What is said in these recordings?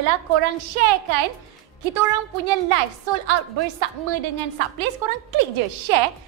adalah korang sharekan kita orang punya live sold out bersama dengan Subplace. Korang klik je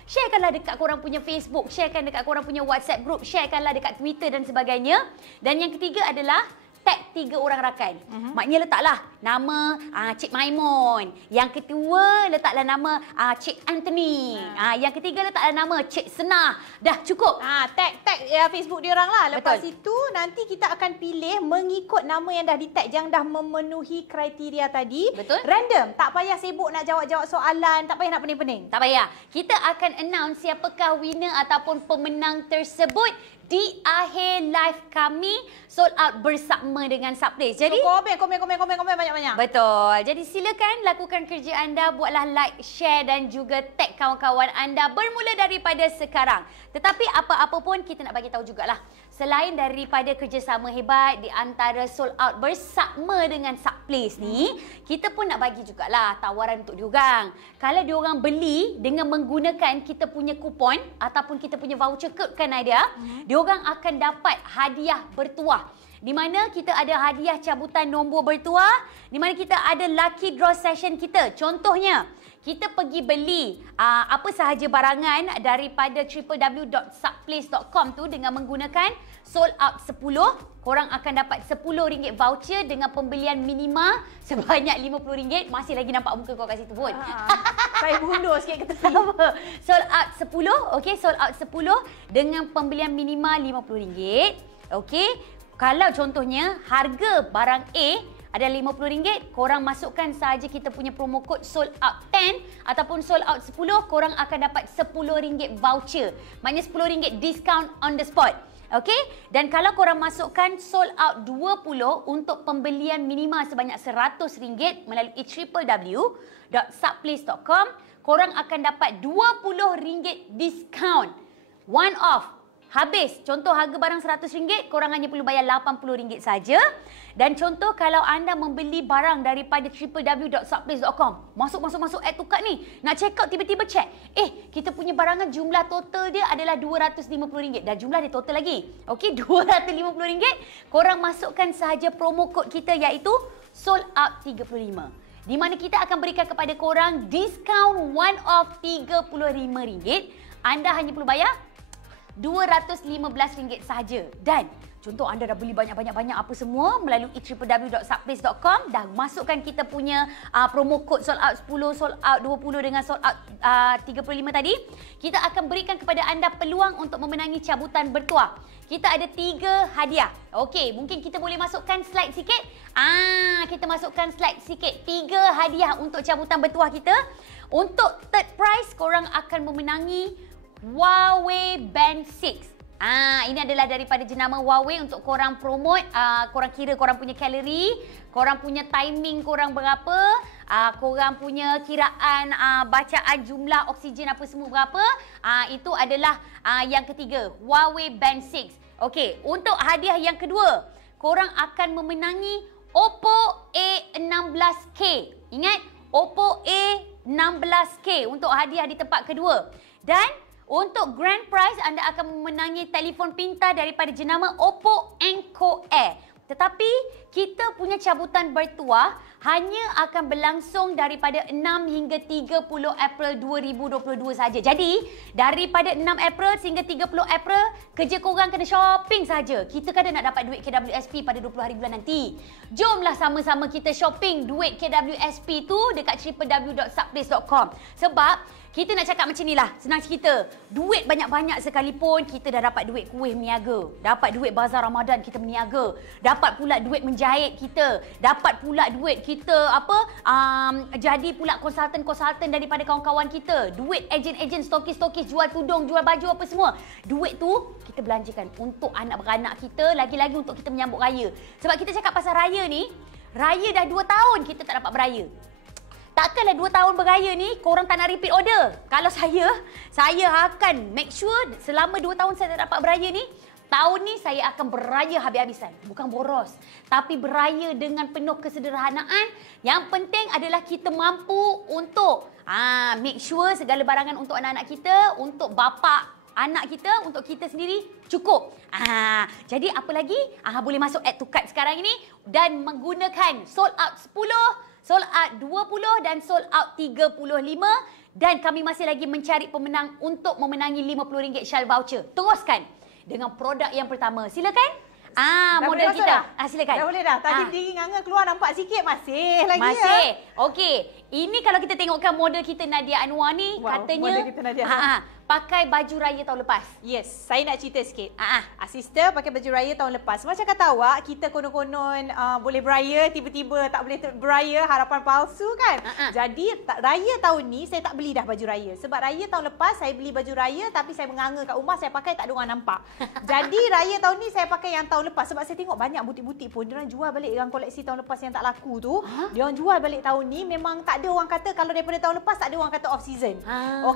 sharekanlah dekat korang punya Facebook, sharekan dekat korang punya WhatsApp group, sharekanlah dekat Twitter dan sebagainya. Dan yang ketiga adalah tag 3 orang rakan. Maknanya letaklah nama Cik Maimun. Yang kedua letaklah nama Cik Anthony. Yang ketiga letaklah nama Cik Senah. Dah cukup. Tag Facebook diorang lah. Lepas itu nanti kita akan pilih mengikut nama yang dah di tag, yang dah memenuhi kriteria tadi. Betul. Random. Tak payah sibuk nak jawab-jawab soalan. Tak payah nak pening-pening. Tak payah. Kita akan announce siapakah winner ataupun pemenang tersebut di akhir live kami sold out bersama dengan Subplace. Jadi komen banyak-banyak. Betul. Jadi silakan lakukan kerja anda, buatlah like, share dan juga tag kawan-kawan anda bermula daripada sekarang. Tetapi apa-apa pun kita nak bagi tahu jugalah. Selain daripada kerjasama hebat di antara sold out bersama dengan Subplace ni, kita pun nak bagi jugalah tawaran untuk diorang. Kalau diorang beli dengan menggunakan kita punya kupon ataupun kita punya voucher code kan ada, diorang akan dapat hadiah bertuah. Di mana kita ada hadiah cabutan nombor bertuah, di mana kita ada lucky draw session kita. Contohnya, kita pergi beli apa sahaja barangan daripada www.subplace.com tu dengan menggunakan sold out 10, korang akan dapat RM10 voucher dengan pembelian minima sebanyak RM50. Masih lagi nampak muka kau kat situ pun. Saya mundur sikit ke tepi. Sold out 10, okey, sold out 10 dengan pembelian minima RM50. Okey. Kalau contohnya harga barang A ada RM50, korang masukkan sahaja kita punya promo code sold out 10 ataupun sold out 10, korang akan dapat RM10 voucher. Maknanya RM10 discount on the spot. Okey? Dan kalau korang masukkan sold out 20 untuk pembelian minima sebanyak RM100 melalui www.subplace.com, korang akan dapat RM20 discount. One off. Habis, contoh harga barang RM100, korang hanya perlu bayar RM80 saja. Dan contoh kalau anda membeli barang daripada www.subplace.com, masuk add to cart ni, nak check out tiba-tiba check, kita punya barangan jumlah total dia adalah RM250 dan jumlah dia total lagi. Okey, RM250, korang masukkan sahaja promo kod kita iaitu sold out 35. Di mana kita akan berikan kepada korang diskaun one off RM35. Anda hanya perlu bayar RM215 sahaja. Dan contoh anda dah beli banyak-banyak apa semua melalui www.subplace.com, dah masukkan kita punya promo kod sold out 10, sold out 20 dengan sold out 35 tadi, kita akan berikan kepada anda peluang untuk memenangi cabutan bertuah. Kita ada 3 hadiah. Okey, mungkin kita boleh masukkan slide sikit. Kita masukkan slide sikit. 3 hadiah untuk cabutan bertuah kita. Untuk third prize, korang akan memenangi Huawei Band 6. Ini adalah daripada jenama Huawei untuk korang promote, korang kira korang punya kalori, korang punya timing korang berapa, korang punya kiraan bacaan jumlah oksigen apa semua berapa. Itu adalah yang ketiga, Huawei Band 6. Okey, untuk hadiah yang kedua, korang akan memenangi Oppo A16K. Ingat, Oppo A16K untuk hadiah di tempat kedua. Dan untuk grand prize, anda akan memenangi telefon pintar daripada jenama Oppo Enco Air. Tetapi kita punya cabutan bertuah hanya akan berlangsung daripada 6 hingga 30 April 2022 saja. Jadi, daripada 6 April sehingga 30 April, kerja korang kena shopping saja. Kita kan nak dapat duit KWSP pada 20 hari bulan nanti. Jomlah sama-sama kita shopping duit KWSP tu dekat www.subplace.com. Sebab kita nak cakap macam ni lah, senang cerita. Duit banyak-banyak sekalipun, kita dah dapat duit kuih meniaga. Dapat duit bazar Ramadan, kita meniaga. Dapat pula duit menjahit kita. Dapat pula duit kita jadi pula konsultan-konsultan daripada kawan-kawan kita. Duit ejen-ejen, stokis-stokis, jual tudung, jual baju apa semua. Duit tu kita belanjakan untuk anak beranak kita, lagi-lagi untuk kita menyambut raya. Sebab kita cakap pasal raya ni, raya dah 2 tahun kita tak dapat beraya. Takkanlah 2 tahun beraya ni korang tak nak repeat order. Kalau saya akan make sure selama 2 tahun saya tak dapat beraya ni, tahun ni saya akan beraya habis-habisan. Bukan boros, tapi beraya dengan penuh kesederhanaan. Yang penting adalah kita mampu untuk make sure segala barangan untuk anak-anak kita, untuk bapa anak kita, untuk kita sendiri cukup. Jadi apa lagi? Boleh masuk add to cart sekarang ini dan menggunakan sold out 10, sold out 20 dan sold out 35. Dan kami masih lagi mencari pemenang untuk memenangi RM50 Shell voucher. Teruskan dengan produk yang pertama. Silakan. Model kita. Silakan. Dah boleh dah. Tadi berdiri nganga keluar nampak sikit. Masih lagi Masih. Okey. Ini kalau kita tengokkan model kita Nadia Anwar ni, katanya model kita Nadia Anwar. pakai baju raya tahun lepas. Yes, saya nak cerita sikit. Sister pakai baju raya tahun lepas. Macam kata awak, kita konon-konon boleh beraya, tiba-tiba tak boleh beraya, harapan palsu kan? Jadi, raya tahun ni saya tak beli dah baju raya. Sebab raya tahun lepas saya beli baju raya tapi saya menganga kat rumah, saya pakai tak ada orang nampak. Jadi, raya tahun ni saya pakai yang tahun lepas. Sebab saya tengok banyak butik-butik pun, diorang jual balik yang koleksi tahun lepas yang tak laku tu. Diorang jual balik tahun ni, memang tak ada orang kata kalau daripada tahun lepas, tak ada orang kata off season.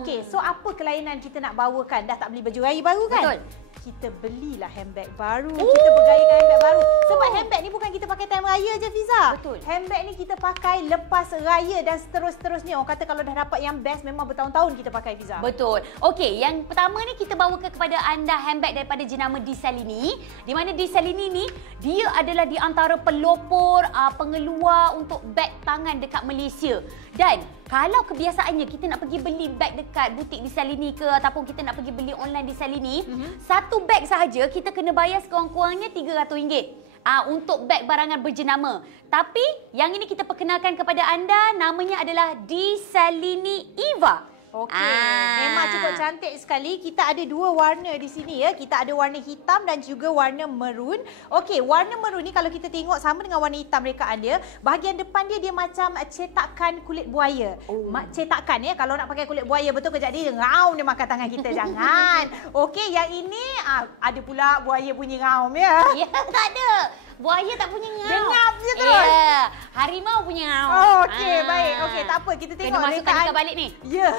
Okey, so apa kelainan kita nak bawakan? Dah tak beli baju raya baru kan? Betul. Kita belilah handbag baru. Kita bergayakan handbag baru. Sebab handbag ni bukan kita pakai time raya je, Fiza. Betul. Handbag ni kita pakai lepas raya dan seterus-terusnya. Orang kata kalau dah dapat yang best, memang bertahun-tahun kita pakai, Fiza. Betul. Okey, yang pertama ni kita bawakan kepada anda handbag daripada jenama Desalini. Di mana Desalini ni, dia adalah di antara pelopor pengeluar untuk beg tangan dekat Malaysia. Dan kalau kebiasaannya kita nak pergi beli beg dekat butik Desalini ke ataupun kita nak pergi beli online Desalini, satu beg sahaja kita kena bayar sekurang-kurangnya RM300 untuk beg barangan berjenama. Tapi yang ini kita perkenalkan kepada anda, namanya adalah Desalini Eva. Okey, memang cukup cantik sekali. Kita ada dua warna di sini ya. Kita ada warna hitam dan juga warna maroon. Okey, warna maroon ni kalau kita tengok sama dengan warna hitam rekaan dia. Bahagian depan dia macam cetakan kulit buaya. Cetakan ya. Kalau nak pakai kulit buaya betul kejap dia ngaum dia makan tangan kita. Jangan. Okey, yang ini ada pula buaya bunyi ngaum ya. Ya, tak ada. Buaya tak punya ngaum. Dengap je tu. Ya, harimau punya ngaum. Okey, baik. Okey, tak apa. Kita tengok kena masukkan dekat balik ni. Ya.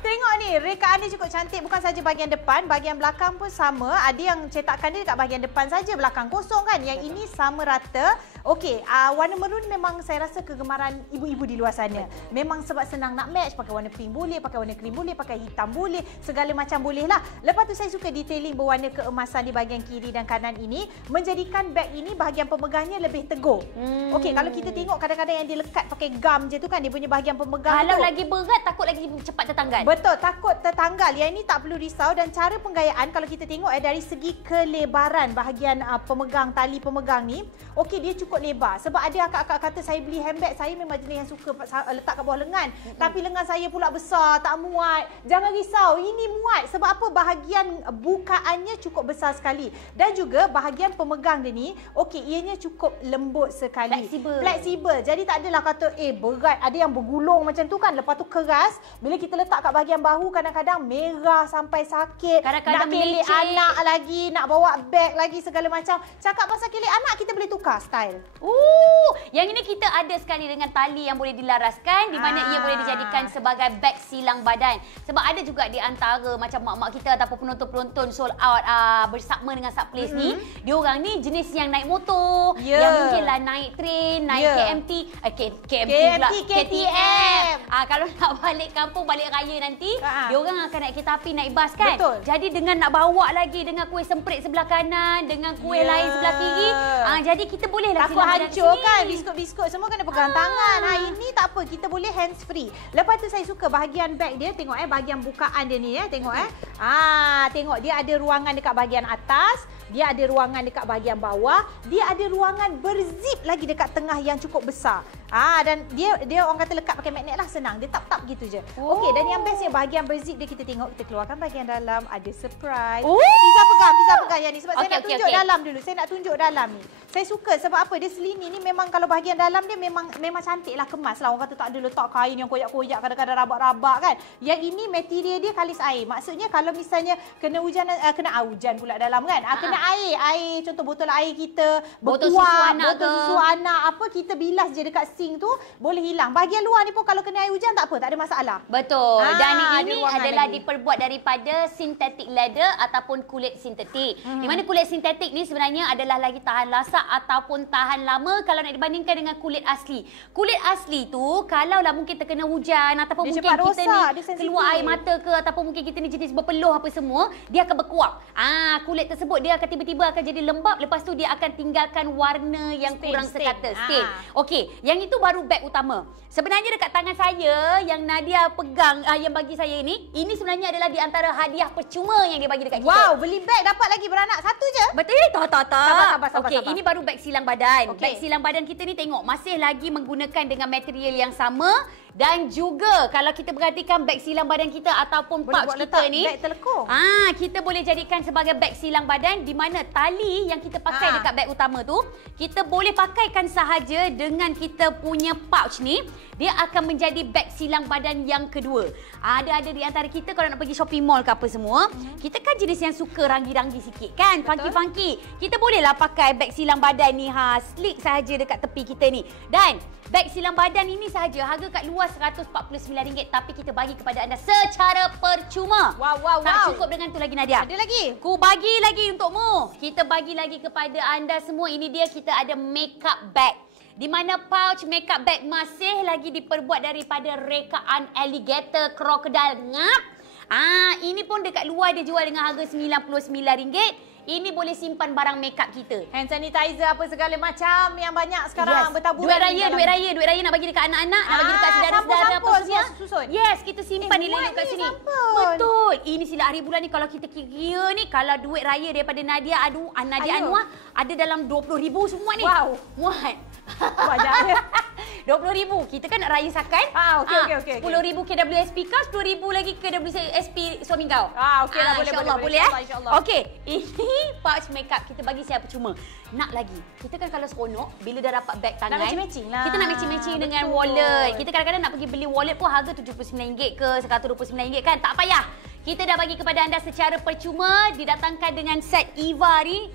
Tengok ni, rekaan dia cukup cantik. Bukan saja bahagian depan, bahagian belakang pun sama. Ada yang cetakan dia dekat bahagian depan saja, belakang kosong kan. Yang ini sama rata. Okey, warna maroon memang saya rasa kegemaran ibu-ibu di luar sana. Memang sebab senang nak match. Pakai warna pink boleh, pakai warna krim boleh, pakai hitam boleh. Segala macam boleh lah. Lepas tu saya suka detailing berwarna keemasan di bahagian kiri dan kanan ini. Menjadikan beg ini bahagian pemegangnya lebih teguh. Okey, kalau kita tengok kadang-kadang yang dia lekat pakai gam je tu kan, dia punya bahagian pemegang Kalau tu. lagi berat, takut lagi cepat tertanggal. Betul, takut tertanggal. Yang ini tak perlu risau. Dan cara penggayaan kalau kita tengok dari segi kelebaran bahagian pemegang, tali pemegang ni, okey, dia cukup lebar. Sebab ada akak-akak kata saya beli handbag, saya memang jenis yang suka letak kat bawah lengan. Tapi lengan saya pula besar, tak muat. Jangan risau, ini muat. Sebab apa? Bahagian bukaannya cukup besar sekali. Dan juga bahagian pemegang dia ni, okey, ianya cukup lembut sekali. Fleksibel. Jadi tak adalah kata berat. Ada yang bergulung macam tu kan. Lepas tu keras. Bila kita letak kat bahagian bahu, kadang-kadang merah sampai sakit. Kadang-kadang nak kelik anak lagi, nak bawa beg lagi, segala macam. Cakap pasal kelik anak, kita boleh tukar style. Yang ini kita ada sekali dengan tali yang boleh dilaraskan, di mana ia boleh dijadikan sebagai beg silang badan. Sebab ada juga di antara macam mak-mak kita ataupun penonton-penonton sold out bersama dengan Subplace ni, diorang ni jenis yang naik motor, yang mungkinlah naik train, naik KMT, KTM. Kalau nak balik kampung, balik raya nanti, diorang akan naik kereta api, naik bas kan. Betul. Jadi dengan nak bawa lagi dengan kuih semprit sebelah kanan, dengan kuih lain sebelah kiri, jadi kita bolehlah takut hancur kan, biskut-biskut semua kena pegang tangan. Ini tak apa, kita boleh hands free. Lepas tu saya suka bahagian beg dia, tengok bahagian bukaan dia ni tengok tengok dia ada ruangan dekat bahagian atas, dia ada ruangan dekat bahagian bawah, dia ada ruangan berzip lagi dekat tengah yang cukup besar. Dan dia orang kata lekat pakai magnet lah, senang. Dia tap-tap gitu je. Okey, dan yang bestnya bahagian berzip dia, kita tengok, kita keluarkan bahagian dalam, ada surprise. Fiza pegang yang ni sebab saya nak tunjuk dalam dulu. Saya nak tunjuk dalam ni. Saya suka sebab apa? Dia selini ni memang kalau bahagian dalam dia memang cantik lah, kemas lah. Orang kata tak ada letak kain yang koyak-koyak, kadang-kadang rabak-rabak kan. Yang ini material dia kalis air. Maksudnya kalau misalnya kena hujan, hujan pula dalam kan. Kena air, contoh botol air kita berkuap, botol susu anak, apa, kita bilas je dekat sink tu, boleh hilang. Bahagian luar ni pun kalau kena air hujan tak apa, tak ada masalah. Betul. Dan ini adalah diperbuat daripada synthetic leather ataupun kulit sintetik. Di mana kulit sintetik ni sebenarnya adalah lagi tahan lasak ataupun tahan lama kalau nak dibandingkan bandingkan dengan kulit asli. Kulit asli tu kalaulah mungkin terkena hujan ataupun Dia mungkin cepat kita rosak, ni dia sensitif. keluar air mata ke ataupun mungkin kita ni jenis berpeluh apa semua, dia akan berkuak. Kulit tersebut dia akan tiba-tiba akan jadi lembap, lepas tu dia akan tinggalkan warna yang kurang sekata, stain. Okey, yang itu baru beg utama. Sebenarnya dekat tangan saya yang Nadia pegang yang bagi saya ini sebenarnya adalah di antara hadiah percuma yang dia bagi dekat kita. Wow, beli beg dapat lagi beranak satu je? Betul? Tak. Sabar. Okey, ini baru beg silang badan. Okey. Beg silang badan kita ni tengok masih lagi menggunakan dengan material yang sama dan juga kalau kita perhatikan beg silang badan kita ataupun Boleh pouch buat kita letak ni, beg telekong. kita boleh jadikan sebagai beg silang badan di mana tali yang kita pakai dekat beg utama tu, kita boleh pakaikan sahaja dengan kita punya pouch ni, dia akan menjadi beg silang badan yang kedua. Ada di antara kita kalau nak pergi shopping mall ke apa semua, kita kan jenis yang suka ranggi-ranggi sikit kan, funky-funky. Kita bolehlah pakai beg silang badan ni, slick sahaja dekat tepi kita ni. Dan beg silang badan ini sahaja harga kat luar RM149, tapi kita bagi kepada anda secara percuma. Wow. Tak cukup dengan tu lagi, Nadia. Ada lagi? Ku bagi lagi untukmu. Kita bagi lagi kepada anda semua. Ini dia, kita ada makeup bag. Di mana pouch makeup bag masih lagi diperbuat daripada rekaan alligator krokodil ngap. Ini pun dekat luar dia jual dengan harga RM99. Ini boleh simpan barang makeup kita. Hand sanitizer apa segala macam yang banyak sekarang bertaburan. Duit raya nak bagi dekat anak-anak, nak bagi dekat saudara-saudara apa semua. Susun. Yes, kita simpan nilai dekat sini. Sampun. Betul. Ini sila hari bulan ni kalau kita kira ni, kalau duit raya daripada Nadia Anwar ada dalam 20,000 semua ni. Wow. Muat. Banyaknya. 20,000. Kita kan nak raya sakan. Okey. 10,000 KWSP kau, 10,000 lagi KWSP suami kau. Okey lah, boleh. InsyaAllah. Okey, ini pouch makeup kita bagi siapa cuma. Nak lagi. Kita kan kalau seronok bila dah dapat beg tangan, nak matching lah. Kita nak matching dengan wallet. Kita kadang-kadang nak pergi beli wallet pun harga RM79 ke RM129 kan. Tak payah. Kita dah bagi kepada anda secara percuma, didatangkan dengan set Eva ni.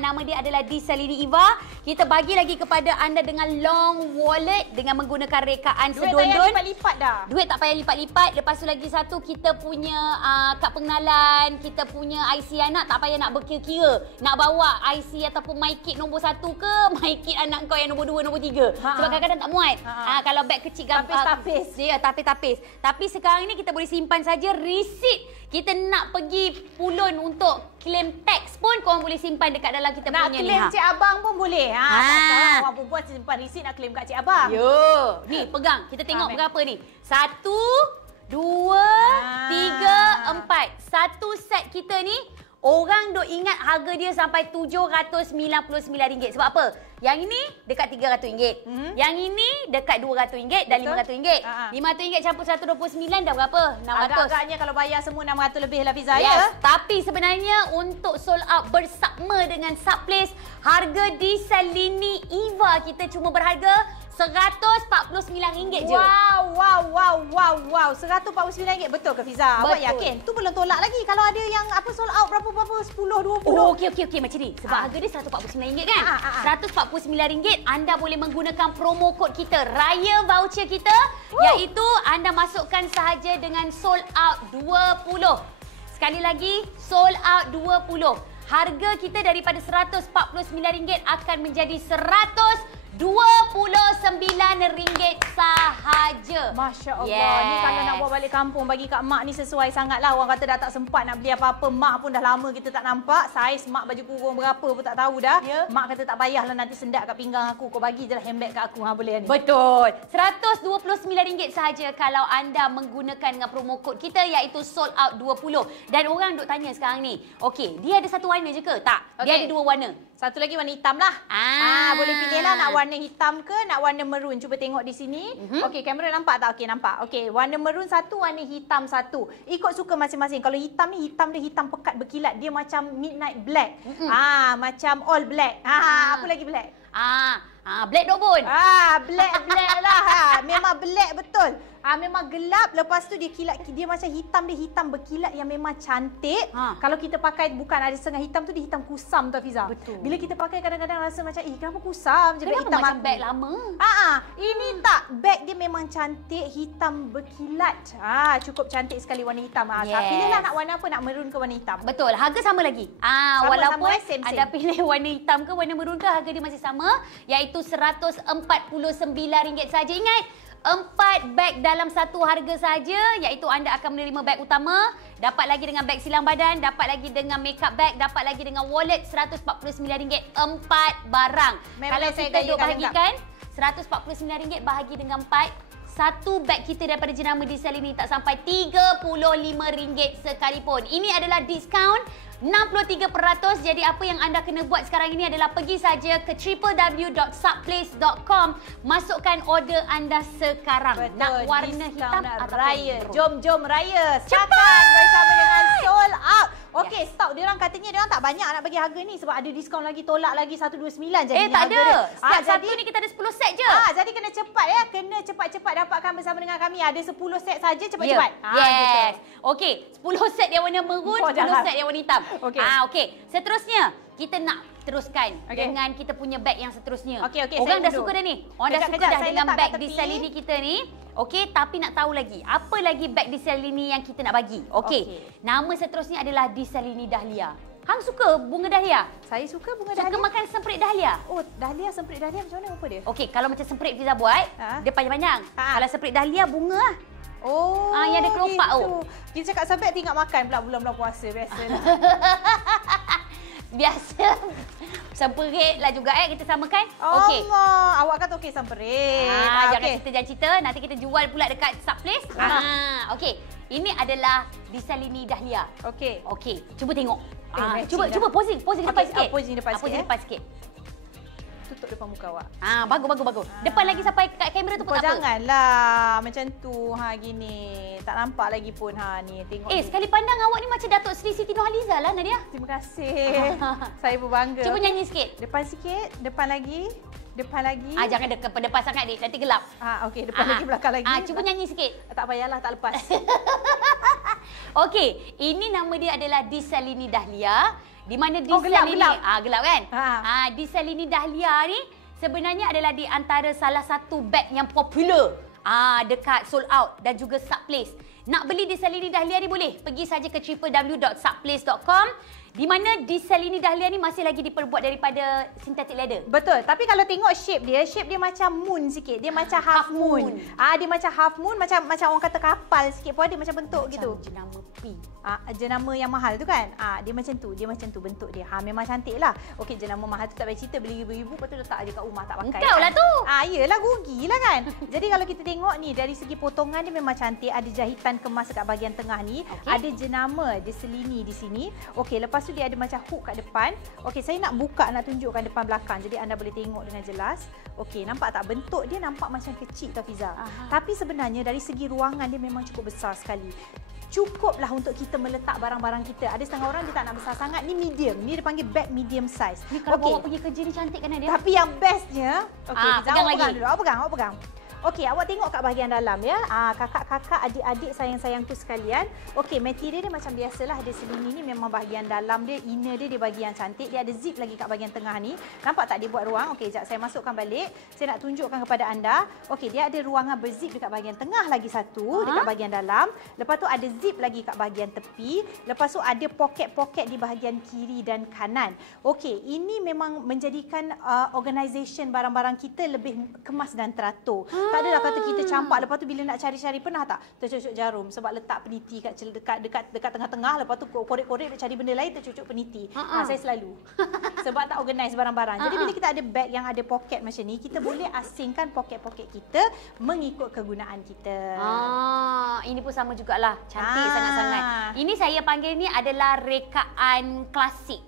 Nama dia adalah Disalini Eva. Kita bagi lagi kepada anda dengan long wallet dengan menggunakan rekaan sedondon. Duit tak payah lipat-lipat dah. Duit tak payah lipat-lipat. Lepas tu lagi satu, kita punya kad pengenalan, kita punya IC anak tak payah nak berkira-kira. Nak bawa IC ataupun MyKit nombor 1 ke MyKit anak kau yang nombor 2, nombor 3. Sebab kadang-kadang tak muat. Kalau beg kecil tapis. Dia tapis-tapis. Tapi sekarang ni kita boleh simpan saja resit. Kita nak pergi Pulun untuk claim tax pun korang boleh simpan dekat dalam kita nak punya ni. Nak claim Cik Abang pun boleh. Tak orang perempuan simpan resit nak claim kat Cik Abang. Ni pegang. Kita tengok berapa ni. 1, 2, 3, 4. Satu set kita ni orang duk ingat harga dia sampai RM799. Sebab apa? Yang ini dekat RM300. Yang ini dekat RM200 dan RM500. RM500 campur RM129 dah berapa? RM600. Agak-agaknya kalau bayar semua RM600 lebih lah Fiza. Yes. Tapi sebenarnya untuk sold out bersama dengan Subplace, harga Disalini Eva kita cuma berharga RM149 je. Wow. RM149 betul ke Fiza? Awak yakin? Tu belum tolak lagi kalau ada yang sold out berapa 10, 20. Okey macam ni. Sebab harga dia RM149 kan? RM149 anda boleh menggunakan promo kod kita, Raya Voucher kita, iaitu anda masukkan sahaja dengan sold out 20. Sekali lagi, sold out 20. Harga kita daripada RM149 akan menjadi RM129 sahaja. Masya Allah. Ni kalau nak bawa balik kampung bagi kat mak ni sesuai sangatlah. Orang kata dah tak sempat nak beli apa-apa. Mak pun dah lama kita tak nampak. Saiz mak baju kurung berapa pun tak tahu dah. Mak kata tak payahlah nanti sendak kat pinggang aku. Kau bagi je lah handbag kat aku. Boleh ni. Betul. RM129 sahaja kalau anda menggunakan dengan promo kod kita, iaitu sold out 20. Dan orang duk tanya sekarang ni, okey, dia ada satu warna je ke? Tak. Dia ada dua warna. Satu lagi warna hitam lah. Boleh pilih lah nak warna hitam ke nak warna maroon. Cuba tengok di sini. Okey, kamera nampak tak? Okey, nampak. Okey, warna maroon satu, warna hitam satu. Ikut suka masing-masing. Kalau hitam ni, hitam dia hitam pekat berkilat. Dia macam midnight black. Macam all black. Apa lagi black? Black Dobon. Black lah. Memang black betul. Memang gelap, lepas tu dia kilat, dia macam hitam, dia hitam berkilat yang memang cantik. Kalau kita pakai bukan ada setengah hitam tu, dia hitam kusam tu Fiza. Betul. Bila kita pakai kadang-kadang rasa macam kenapa kusam je kenapa hitam macam aku. beg lama? Ini tak beg dia memang cantik, hitam berkilat. Cukup cantik sekali warna hitam. Pilihlah nak warna apa, nak maroon ke warna hitam. Betul, harga sama lagi. Walaupun same. anda pilih warna hitam ke warna maroon ke, harga dia masih sama, iaitu RM149 saja. Ingat, 4 beg dalam satu harga saja, iaitu anda akan menerima beg utama, dapat lagi dengan beg silang badan, dapat lagi dengan makeup bag, dapat lagi dengan wallet. RM149, 4 barang. Kalau kita duk bahagikan RM149 bahagi dengan 4, satu beg kita daripada jenama Diesel ini tak sampai RM35 sekalipun. Ini adalah diskaun 63%. Jadi apa yang anda kena buat sekarang ini adalah pergi saja ke www.subplace.com, masukkan order anda sekarang. Betul, nak warna hitam atau raya. maroon. Jom raya. Cepat bersama dengan Sold Out. Okey, stok dia orang katanya dia orang tak banyak nak bagi harga ni sebab ada diskaun lagi, tolak lagi 129 jadi tak ada. Setiap satu jadi ni kita ada 10 set je. Jadi kena cepat ya. Kena cepat-cepat dapatkan bersama dengan kami. Ada 10 set saja, cepat-cepat. Yes. Okey, 10 set yang warna maroon, 10 set yang warna hitam. Okey. Seterusnya, kita nak teruskan dengan kita punya beg yang seterusnya. Okey, Orang dah saya suka dah ni. Orang dah suka dah dengan beg Diesel ini kita ni. Okey, tapi nak tahu lagi, apa lagi beg Diesel ini yang kita nak bagi? Okey. Nama seterusnya adalah Diesel ini Dahlia. Hang suka bunga dahlia? Saya suka bunga dahlia. dahlia. Suka makan semprit dahlia? Oh, dahlia, semprit dahlia macam mana rupa dia? Okey, kalau macam semprit Fiza buat, dia panjang-panjang. Kalau semprit dahlia, bunga lah. Oh, yang ada kelopak tu. Kita cakap sampai tinggal makan pula bulan-bulan puasa biasa. Biasa. Semperit lah juga kita samakan. Okey. Awak kata okey semperit. Jangan cerita. Nanti kita jual pula dekat Subplace. Okey. Ini adalah Disalini Dahlia. Okey. Cuba tengok. Cuba posing depan sikit. Posing depan sikit. Tutup depan muka awak. Bagus. Depan lagi sampai kat kamera tu pun tak apa. Janganlah macam tu gini. Tak nampak lagi pun ni. Tengok. Sekali pandang awak ni macam Datuk Seri Siti Nurhaliza lah, Nadia. Terima kasih. Saya berbangga. Cuba nyanyi sikit. Depan sikit, depan lagi. Jangan dekat depan sangat dik, nanti gelap. Okey, depan lagi, belakang lagi. Cuba nyanyi sikit. Tak payahlah, tak lepas. Okey, ini nama dia adalah Disalini Dahlia. Di mana Disalini gelap. Gelap kan? Disalini Dahlia ni sebenarnya adalah di antara salah satu beg yang popular dekat Sold Out dan juga Subplace. Nak beli Disalini Dahlia ni boleh pergi saja ke www.subplace.com, di mana Disalini Dahlia ni masih lagi diperbuat daripada synthetic leather. Betul. Tapi kalau tengok shape dia macam moon sikit. Dia macam half moon. Dia macam half moon, macam orang kata kapal sikit pun ada macam bentuk macam gitu. Jenama P. Jenama yang mahal tu kan. Dia macam tu bentuk dia. Memang cantik lah. Okey, jenama mahal tu tak payah cerita, beli ribu-ribu lepas tu letak je kat rumah tak pakai. Engkau lah tu. Yelah, rugilah kan. Jadi kalau kita tengok ni dari segi potongan dia memang cantik, ada jahitan kemas kat bahagian tengah ni. Ada jenama Disalini di sini. Okey, lepas tu dia ada macam hook kat depan. Okey, saya nak buka, nak tunjukkan depan belakang. Jadi anda boleh tengok dengan jelas. Okey, nampak tak bentuk dia nampak macam kecil tau Fiza. Tapi sebenarnya dari segi ruangan dia memang cukup besar sekali. Cukuplah untuk kita meletak barang-barang kita. Ada setengah orang dia tak nak besar sangat. Ni medium. Ni dia panggil bag medium size. Ni kalau awak pergi kerja ni cantik kan dia? Tapi yang bestnya, okey, pegang lagi. Dulu. Awak pegang. Okey, awak tengok kat bahagian dalam ya. Kakak-kakak, adik-adik, sayang-sayangku sekalian. Okey, material dia macam biasalah. Dia selini ni memang bahagian dalam dia, inner dia bagi yang cantik. Dia ada zip lagi kat bahagian tengah ni. Nampak tak dia buat ruang? Okey, sekejap saya masukkan balik. Saya nak tunjukkan kepada anda. Okey, dia ada ruangan berzip dekat bahagian tengah lagi satu, dekat bahagian dalam. Lepas tu ada zip lagi kat bahagian tepi. Lepas tu ada poket-poket di bahagian kiri dan kanan. Okey, ini memang menjadikan organisation barang-barang kita lebih kemas dan teratur. Tak adalah kata kita campak lepas tu bila nak cari-cari, pernah tak tercucuk jarum sebab letak peniti kat dekat tengah-tengah, lepas tu korek-korek nak cari benda lain tercucuk peniti. Saya selalu sebab tak organize barang-barang. Jadi bila kita ada beg yang ada poket macam ni, kita boleh asingkan poket-poket kita mengikut kegunaan kita. Ini pun sama jugalah, cantik sangat-sangat. Ini saya panggil ni adalah rekaan klasik.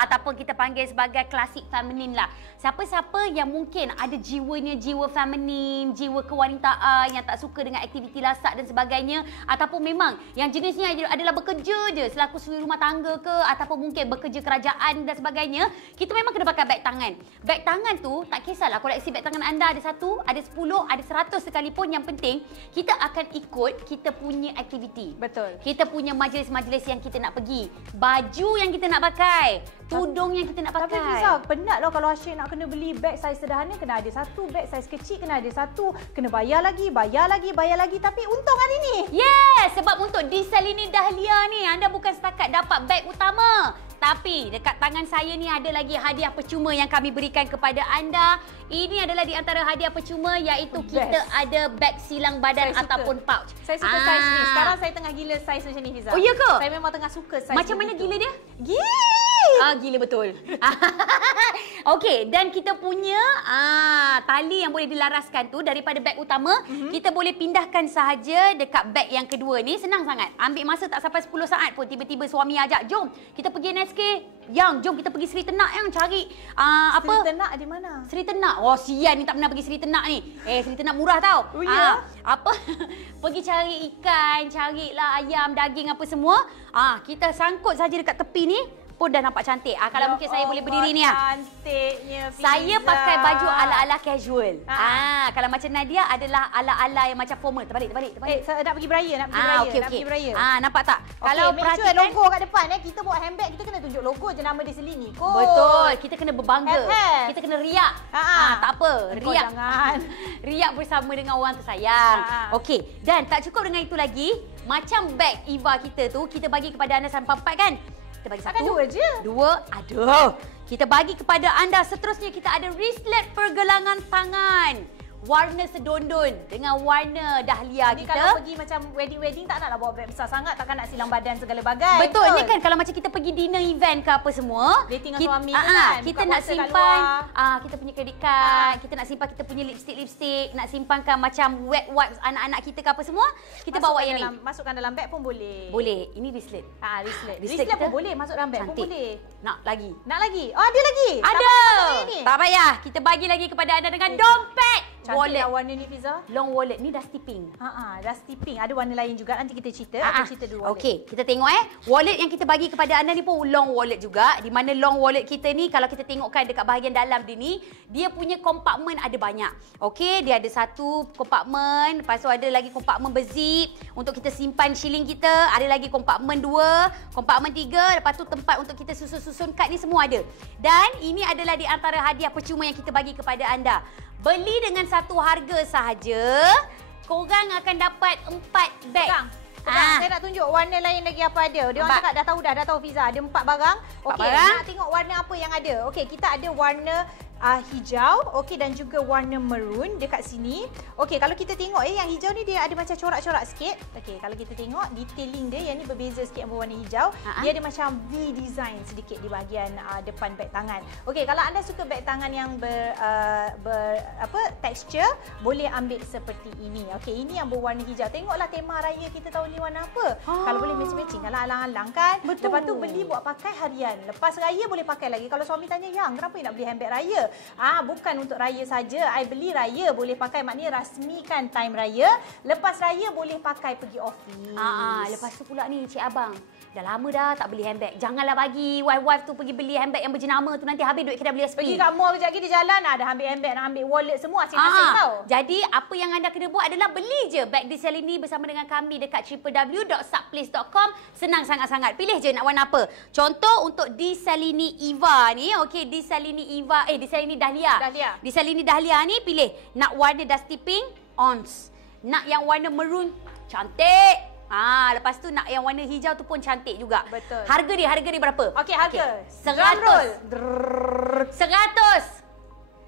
Ataupun kita panggil sebagai klasik feminin lah. Siapa-siapa yang mungkin ada jiwanya jiwa feminin, jiwa kewanitaan, yang tak suka dengan aktiviti lasak dan sebagainya, ataupun memang yang jenisnya adalah bekerja je selaku suri rumah tangga ke, ataupun mungkin bekerja kerajaan dan sebagainya, kita memang kena pakai beg tangan. Beg tangan tu tak kisahlah koleksi beg tangan anda ada 1, ada 10, ada 100 sekalipun, yang penting kita akan ikut kita punya aktiviti. Betul. Kita punya majlis-majlis yang kita nak pergi, baju yang kita nak pakai, tudung yang kita nak pakai. Tapi Fiza, penat lah kalau Asyik nak kena beli beg saiz sederhana, kena ada 1, beg saiz kecil kena ada 1, kena bayar lagi. Tapi untung hari ni. Yes, sebab untuk di Salini Dahlia ni, anda bukan setakat dapat beg utama, tapi dekat tangan saya ni ada lagi hadiah percuma yang kami berikan kepada anda. Ini adalah di antara hadiah percuma, iaitu kita ada beg silang badan ataupun pouch. Saya suka saiz ni. Sekarang saya tengah gila saiz macam ni, Fiza. Oh ya ke? Saya memang tengah suka saiz. Macam mana gila dia? Gila. Gila betul. Okey, dan kita punya tali yang boleh dilaraskan tu daripada beg utama, kita boleh pindahkan sahaja dekat beg yang kedua ni. Senang sangat. Ambil masa tak sampai 10 saat pun, tiba-tiba suami ajak, jom kita pergi NSK. Yang, jom kita pergi Seri Tenak yang cari apa? Seri Tenak di mana? Seri Tenak. Oh, sian ni tak pernah pergi Seri Tenak ni. Seri Tenak murah tau. Oh ya? Apa? Pergi cari ikan, carilah ayam, daging apa semua. Kita sangkut saja dekat tepi ni pun dah nampak cantik. Kalau mungkin saya boleh berdiri ni. Cantiknya, Fiza. Saya pakai baju ala-ala casual. Kalau macam Nadia adalah ala-ala yang macam formal. Terbalik. Saya nak pergi beraya, nak pergi beraya. Nampak tak? Okay, kalau make sure logo kat depan kita buat handbag, kita kena tunjuk logo je, nama dia Selini. Betul, kita kena berbangga. Kita kena riak. Tak apa, riak. Jangan. Riak bersama dengan orang tersayang. Okey, dan tak cukup dengan itu lagi, macam beg Eva kita tu, kita bagi kepada anda sampai 4 kan? Kita bagi 1. 2 je. 2. Aduh. Kita bagi kepada anda seterusnya, kita ada wristlet pergelangan tangan. Warna sedondon dengan warna dahlia Jadi kita. kalau pergi macam wedding tak naklah bawa beg besar sangat, takkan nak silang badan segala bagai. Betul, ni kan kalau macam kita pergi dinner event ke apa semua, dating dengan suami kan, kita nak simpan kita punya credit card, kita nak simpan kita punya lipstick, nak simpankan macam wet wipes anak-anak kita ke apa semua, kita bawa yang ni. Masukkan dalam beg pun boleh. Boleh. Ini wristlet. Wristlet pun boleh masuk dalam beg pun boleh. Nak lagi? Oh, ada lagi? Ada. Tak payah. Kita bagi lagi kepada anda dengan dompet. Cantik lah warna ni, Fiza. Long wallet ni dusty pink. Dusty pink. Ada warna lain juga. Nanti kita cerita. Kita cerita dua wallet. Okey, kita tengok wallet yang kita bagi kepada anda ni pun long wallet juga. Di mana long wallet kita ni, kalau kita tengokkan dekat bahagian dalam dia ni, dia punya kompartmen ada banyak. Okey, dia ada 1 kompartmen. Lepas tu ada lagi kompartmen berzip untuk kita simpan shilling kita. Ada lagi kompartmen 2, kompartmen 3. Lepas tu tempat untuk kita susun-susun kad ni semua ada. Dan ini adalah di antara hadiah percuma yang kita bagi kepada anda. Beli dengan 1 harga sahaja, korang akan dapat 4 beg. Saya nak tunjuk warna lain lagi apa ada. Dia orang cakap dah tahu Fiza. Ada 4 barang. Okey, nak tengok warna apa yang ada. Okey, kita ada warna hijau, okey, dan juga warna maroon dekat sini. Okey, kalau kita tengok yang hijau ni dia ada macam corak-corak sikit. Okey, kalau kita tengok detailing dia yang ni berbeza sikit yang berwarna hijau. Dia ada macam V design sedikit di bahagian depan beg tangan. Okey, kalau anda suka beg tangan yang texture, boleh ambil seperti ini. Okey, ini yang berwarna hijau. Tengoklah tema raya kita tahun ni warna apa. Kalau boleh matching-matching, kalau alang-alang kan. Betul. Lepas tu beli buat pakai harian. Lepas raya boleh pakai lagi. Kalau suami tanya, "Yang, kenapa nak beli handbag raya?" Bukan untuk raya saja. I beli raya boleh pakai, maknanya rasmikan time raya. Lepas raya boleh pakai pergi office. Lepas tu pula ni Cik Abang, dah lama dah tak beli handbag. Janganlah bagi wife-wife tu pergi beli handbag yang berjenama tu, nanti habis duit kita beli SP. Pergi kat mall kejap lagi di jalan dah ambil handbag, nak ambil wallet semua asyik-asyik tau. Jadi apa yang anda kena buat adalah beli je beg di Salini bersama dengan kami dekat www.subplace.com. Senang sangat-sangat. Pilih je nak warna apa. Contoh untuk di Salini Eva ni, okey, di Salini Eva, di Salini Dahlia. Di Salini Dahlia ni pilih nak warna dusty pink, ons. Nak yang warna maroon, cantik. Lepas tu nak yang warna hijau tu pun cantik juga. Betul. Harga dia berapa? Okey, harga. 100.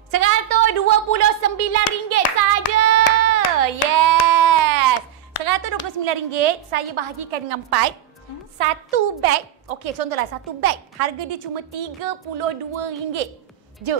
129 ringgit saja. Yes. RM129 saya bahagikan dengan 4. 1 beg, okey, contohlah 1 beg harga dia cuma RM32 je.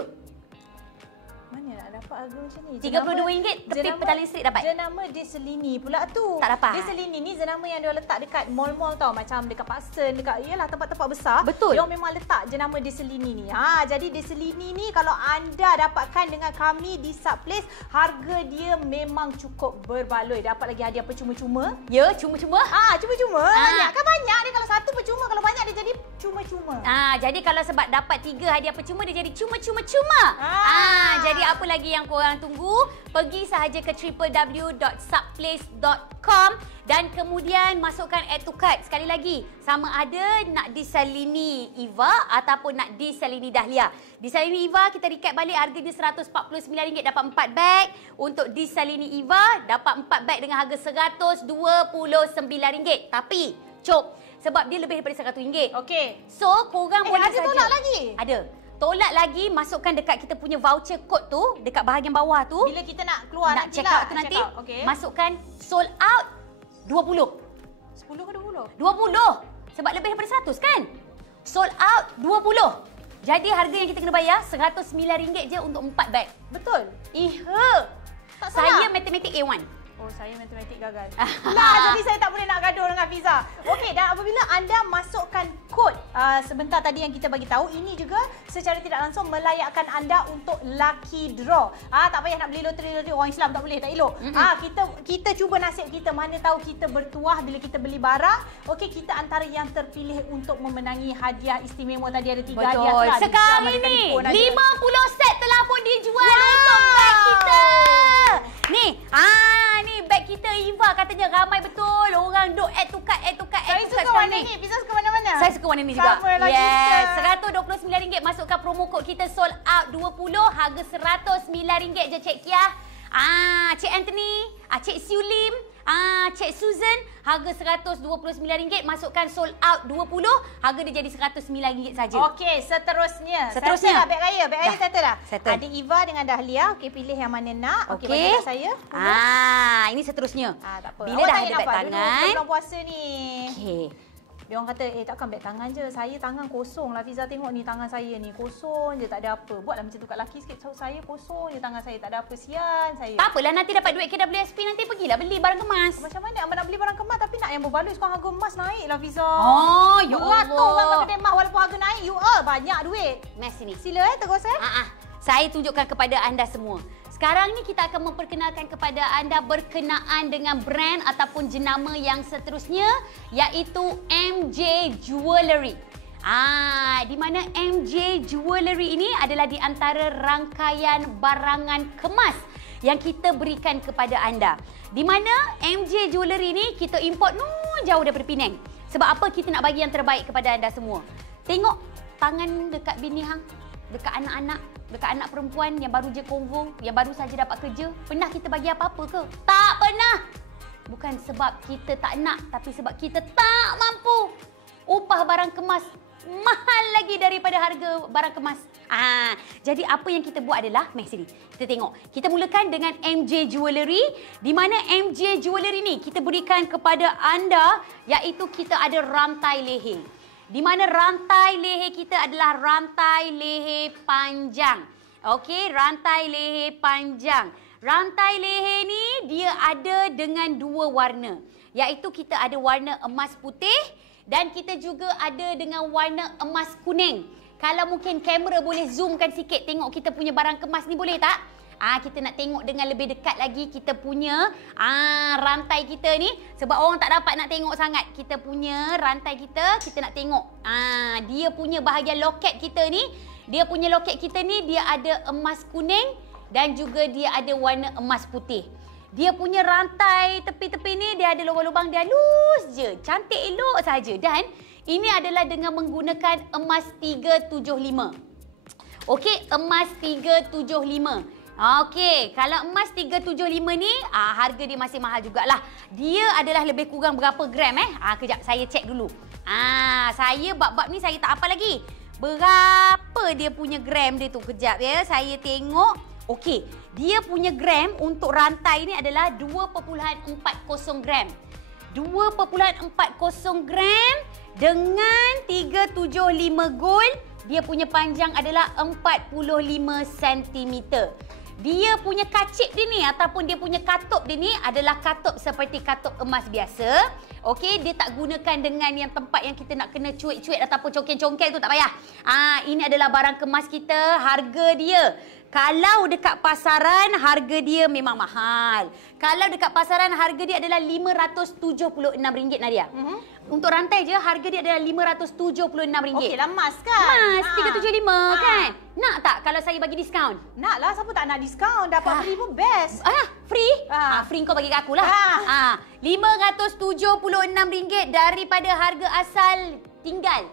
Mana nak dapat harga macam ni? RM32 tepi petang listrik dapat. Jenama Desalini pula tu. Tak dapat. Desalini ni jenama yang dia letak dekat mall-mall tau. Macam dekat Parkson, dekat yalah tempat-tempat besar. Betul. Dia memang letak jenama Desalini ni. Jadi Desalini ni kalau anda dapatkan dengan kami di Subplace, harga dia memang cukup berbaloi. Dapat lagi hadiah percuma-cuma. Ya, cuma-cuma. Cuma-cuma. Banyak kan banyak dia kalau satu percuma, kalau banyak dia jadi cuma-cuma. Jadi kalau sebab dapat 3 hadiah percuma dia jadi cuma-cuma-cuma. Jadi apa lagi yang korang tunggu? Pergi sahaja ke www.subplace.com dan kemudian masukkan add to cart. Sekali lagi, sama ada nak disalini Eva ataupun nak disalini Dahlia. Disalini Eva kita recap balik, harga dia RM149 dapat 4 beg. Untuk disalini Eva dapat 4 beg dengan harga RM129. Tapi Cop, sebab dia lebih daripada RM100. Okey. So korang boleh ada saja. tolak lagi? Ada. Tolak lagi, masukkan dekat kita punya voucher code tu, dekat bahagian bawah tu. Bila kita nak keluar nak nanti check out tu nanti, Okay. masukkan sold out 20. 10 ke 20? 20. Sebab lebih daripada 100 kan? Sold out 20. Jadi harga yang kita kena bayar RM109 je untuk 4 beg. Betul. Tak Saya salah. matematik A1. Oh, saya matematik gagal. Jadi saya tak boleh nak gaduh dengan Fiza. Okey, dan apabila anda masukkan kod sebentar tadi yang kita bagi tahu, ini juga secara tidak langsung melayakkan anda untuk lucky draw. Tak payah nak beli loteri orang Islam, tak boleh, tak elok. Kita cuba nasib kita, mana tahu kita bertuah bila kita beli barang. Okey, kita antara yang terpilih untuk memenangi hadiah istimewa tadi, ada 3 hadiah. Betul. Sekarang ni 50 set telah pun dijual untuk beg kita. Ni, ni beg kita Eva katanya ramai betul. Orang duk add to cart. Saya suka warna ni. Fiza suka mana-mana. Saya suka warna ni juga. Sama lagi. Yes. RM129. Masukkan promo kod kita sold out 20. Harga RM109 je Cik Kia. Cik Anthony, Cik Siulim, Cik Susan, harga RM129. Masukkan sold out 20. Harga dia jadi RM109 saja. Okey, seterusnya. Seterusnya. Settle dah beg raya. Beg raya settle dah. Settle. Ada Eva dengan Dahlia. Okey, pilih yang mana nak. Okey, bagi kat saya. Ini seterusnya. Tak apa. Bila Awak dah tak ada nak beg nampak tangan. dulu bulan puasa ni. Okey. Dia orang kata, takkan beg tangan je. Saya tangan kosong lah. Fiza tengok ni tangan saya ni. Kosong je, tak ada apa. Buatlah macam tu kat lelaki sikit. So, saya kosong je tangan saya. Tak ada apa. Sian saya. Tak apalah, nanti dapat duit KWSP. Nanti pergilah beli barang kemas. Macam mana Abang nak beli barang kemas tapi nak yang berbaloi. Sekarang harga emas naik lah Fiza. Ya Beratus Allah. orang kat kedai emas walaupun harga naik. You banyak duit. Mes sini. Sila terus Saya tunjukkan kepada anda semua. Sekarang ni kita akan memperkenalkan kepada anda berkenaan dengan brand ataupun jenama yang seterusnya, iaitu MJ Jewellery. Di mana MJ Jewellery ini adalah di antara rangkaian barangan kemas yang kita berikan kepada anda. Di mana MJ Jewellery ini kita import jauh daripada Penang. Sebab apa? Kita nak bagi yang terbaik kepada anda semua. Tengok tangan dekat bini hang, dekat anak-anak, dekat anak perempuan yang baru je konvo, yang baru saja dapat kerja. Pernah kita bagi apa-apa ke? Tak pernah. Bukan sebab kita tak nak, tapi sebab kita tak mampu. Upah barang kemas mahal lagi daripada harga barang kemas. Jadi apa yang kita buat adalah, mari sini. Kita tengok. Kita mulakan dengan MJ Jewellery, di mana MJ Jewellery ni kita berikan kepada anda, iaitu kita ada rantai leher. Di mana rantai leher kita adalah rantai leher panjang. Okey, rantai leher panjang. Rantai leher ni dia ada dengan 2 warna. Iaitu kita ada warna emas putih dan kita juga ada dengan warna emas kuning. Kalau mungkin kamera boleh zoomkan sikit tengok kita punya barang kemas ni, boleh tak? Kita nak tengok dengan lebih dekat lagi kita punya rantai kita ni. Sebab orang tak dapat nak tengok sangat kita punya rantai kita. Kita nak tengok dia punya bahagian loket kita ni. Dia punya loket kita ni dia ada emas kuning dan juga dia ada warna emas putih. Dia punya rantai tepi-tepi ni dia ada lubang-lubang, dia halus je. Cantik elok saja. Dan ini adalah dengan menggunakan emas 375. Okey, emas 375. Okey, kalau emas 375 ni harga dia masih mahal jugalah. Dia adalah lebih kurang berapa gram kejap saya cek dulu. Saya bab-bab ni saya tak apa lagi. Berapa dia punya gram dia tu, kejap ya. Saya tengok. Okey, dia punya gram untuk rantai ni adalah 2.40 gram. 2.40 gram dengan 375 gold. Dia punya panjang adalah 45 cm. Dia punya kacip dia ni ataupun dia punya katup dia ni adalah katup seperti katup emas biasa. Okey, dia tak gunakan dengan yang tempat yang kita nak kena cuik-cuik ataupun congkel-congkel tu, tak payah. Ini adalah barang kemas kita, harga dia. Kalau dekat pasaran, harga dia memang mahal. Kalau dekat pasaran, harga dia adalah RM576, Nadia. Untuk rantai je, harga dia adalah RM576. Okeylah, mas kan? Mas, 375 kan? Nak tak kalau saya bagi diskaun? Nak lah, siapa tak nak diskaun? Dapat free pun best. Free? Free kau bagi kat aku lah. RM576 daripada harga asal tinggal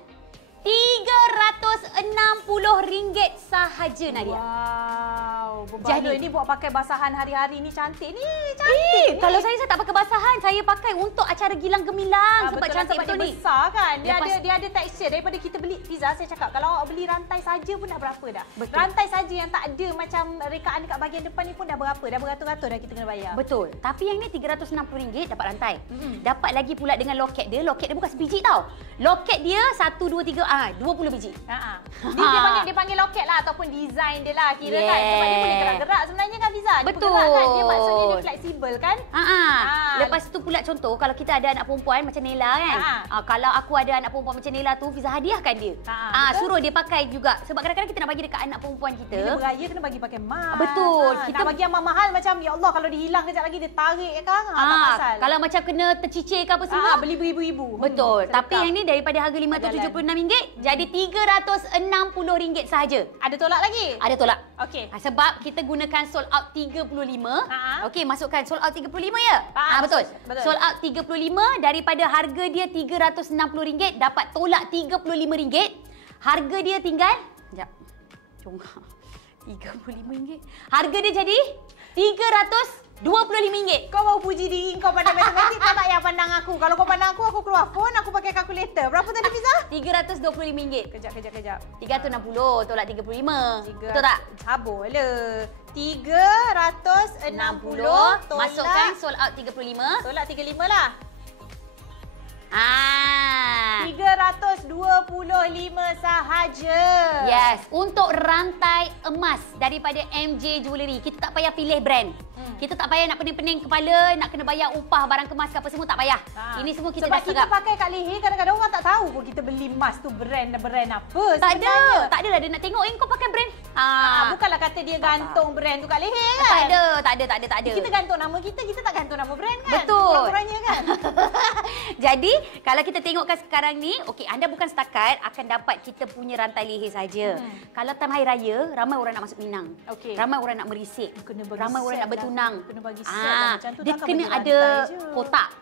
RM360 sahaja, Nadia. Wow, berbaloi. Jadi Ini buat pakai basahan hari-hari ni cantik ni. Cantik ni. Kalau saya tak pakai basahan, saya pakai untuk acara gilang gemilang. Sebab betul cantik sebab betul dia ni. besar kan. Dia Lepas- ada texture. Daripada kita beli pizza, saya cakap kalau awak beli rantai saja pun dah berapa dah. Betul. Rantai saja yang tak ada macam rekaan dekat bahagian depan ni pun dah berapa. Dah beratus-ratus dah kita kena bayar. Betul. Tapi yang ni RM360 dapat rantai. Dapat lagi pula dengan loket dia. Loket dia bukan sebiji tau. Loket dia 1, 2, 3, 20 biji. Dia panggil loket lah ataupun design dia lah kira kan. Sebab dia boleh gerak-gerak sebenarnya kan Fiza. Dia Betul. bergerak kan. Dia maksudnya dia fleksibel kan. Lepas tu pula contoh kalau kita ada anak perempuan macam Nela kan. Kalau aku ada anak perempuan macam Nela tu, Fiza hadiahkan dia. Betul. Suruh dia pakai juga. Sebab kadang-kadang kita nak bagi dekat anak perempuan kita. Bila beraya kena bagi pakai mas. Betul. Kita nak bagi yang mahal macam ya Allah kalau dia hilang kejap lagi dia tarik kan. Tak pasal. Kalau macam kena tercicir ke apa semua. beli beribu-ribu. Betul. Sedekah. Tapi yang ni daripada harga RM576 jadi RM360 sahaja. Ada tolak lagi? Ada tolak. Okey. Sebab kita gunakan sold out 35. Okey, masukkan sold out 35 ya? Betul. Betul. Sold out 35 daripada harga dia RM360 dapat tolak RM35. Harga dia tinggal sekejap. Congak. RM35. Harga dia jadi RM325. Kau mau puji diri kau pandai matematik, kau tak payah pandang aku. Kalau kau pandang aku keluar phone, aku pakai kalkulator. Berapa tadi Fiza? RM325. Kejap. 360 tolak 35. Betul tak? Sabarlah. 360 tolak. Masukkan sold out 35. Tolak 35 lah. 325 sahaja. Yes, untuk rantai emas daripada MJ Jewellery. Kita tak payah pilih brand. Kita tak payah nak pening-pening kepala, nak kena bayar upah barang kemas ke apa semua, tak payah. Ini semua kita sebab dah kita serap. pakai kat leher, kadang-kadang orang tak tahu pun kita beli emas tu brand apa Tak sebenarnya. ada. Tak adalah dia nak tengok kau pakai brand. Bukanlah kata dia gantung brand tu kat leher kan. Tak ada. Kita gantung nama kita tak gantung nama brand kan. Betul. Kurang-kurangnya kan. Jadi, kalau kita tengokkan sekarang ni, okey, anda bukan setakat akan dapat kita punya rantai leher saja. Kalau time hari raya, ramai orang nak masuk Minang. Okey. Ramai orang nak merisik. Ramai orang nak bertunang. Kena bagi set lah macam tu. Dia takkan kena bagi ada rantai je. kotak.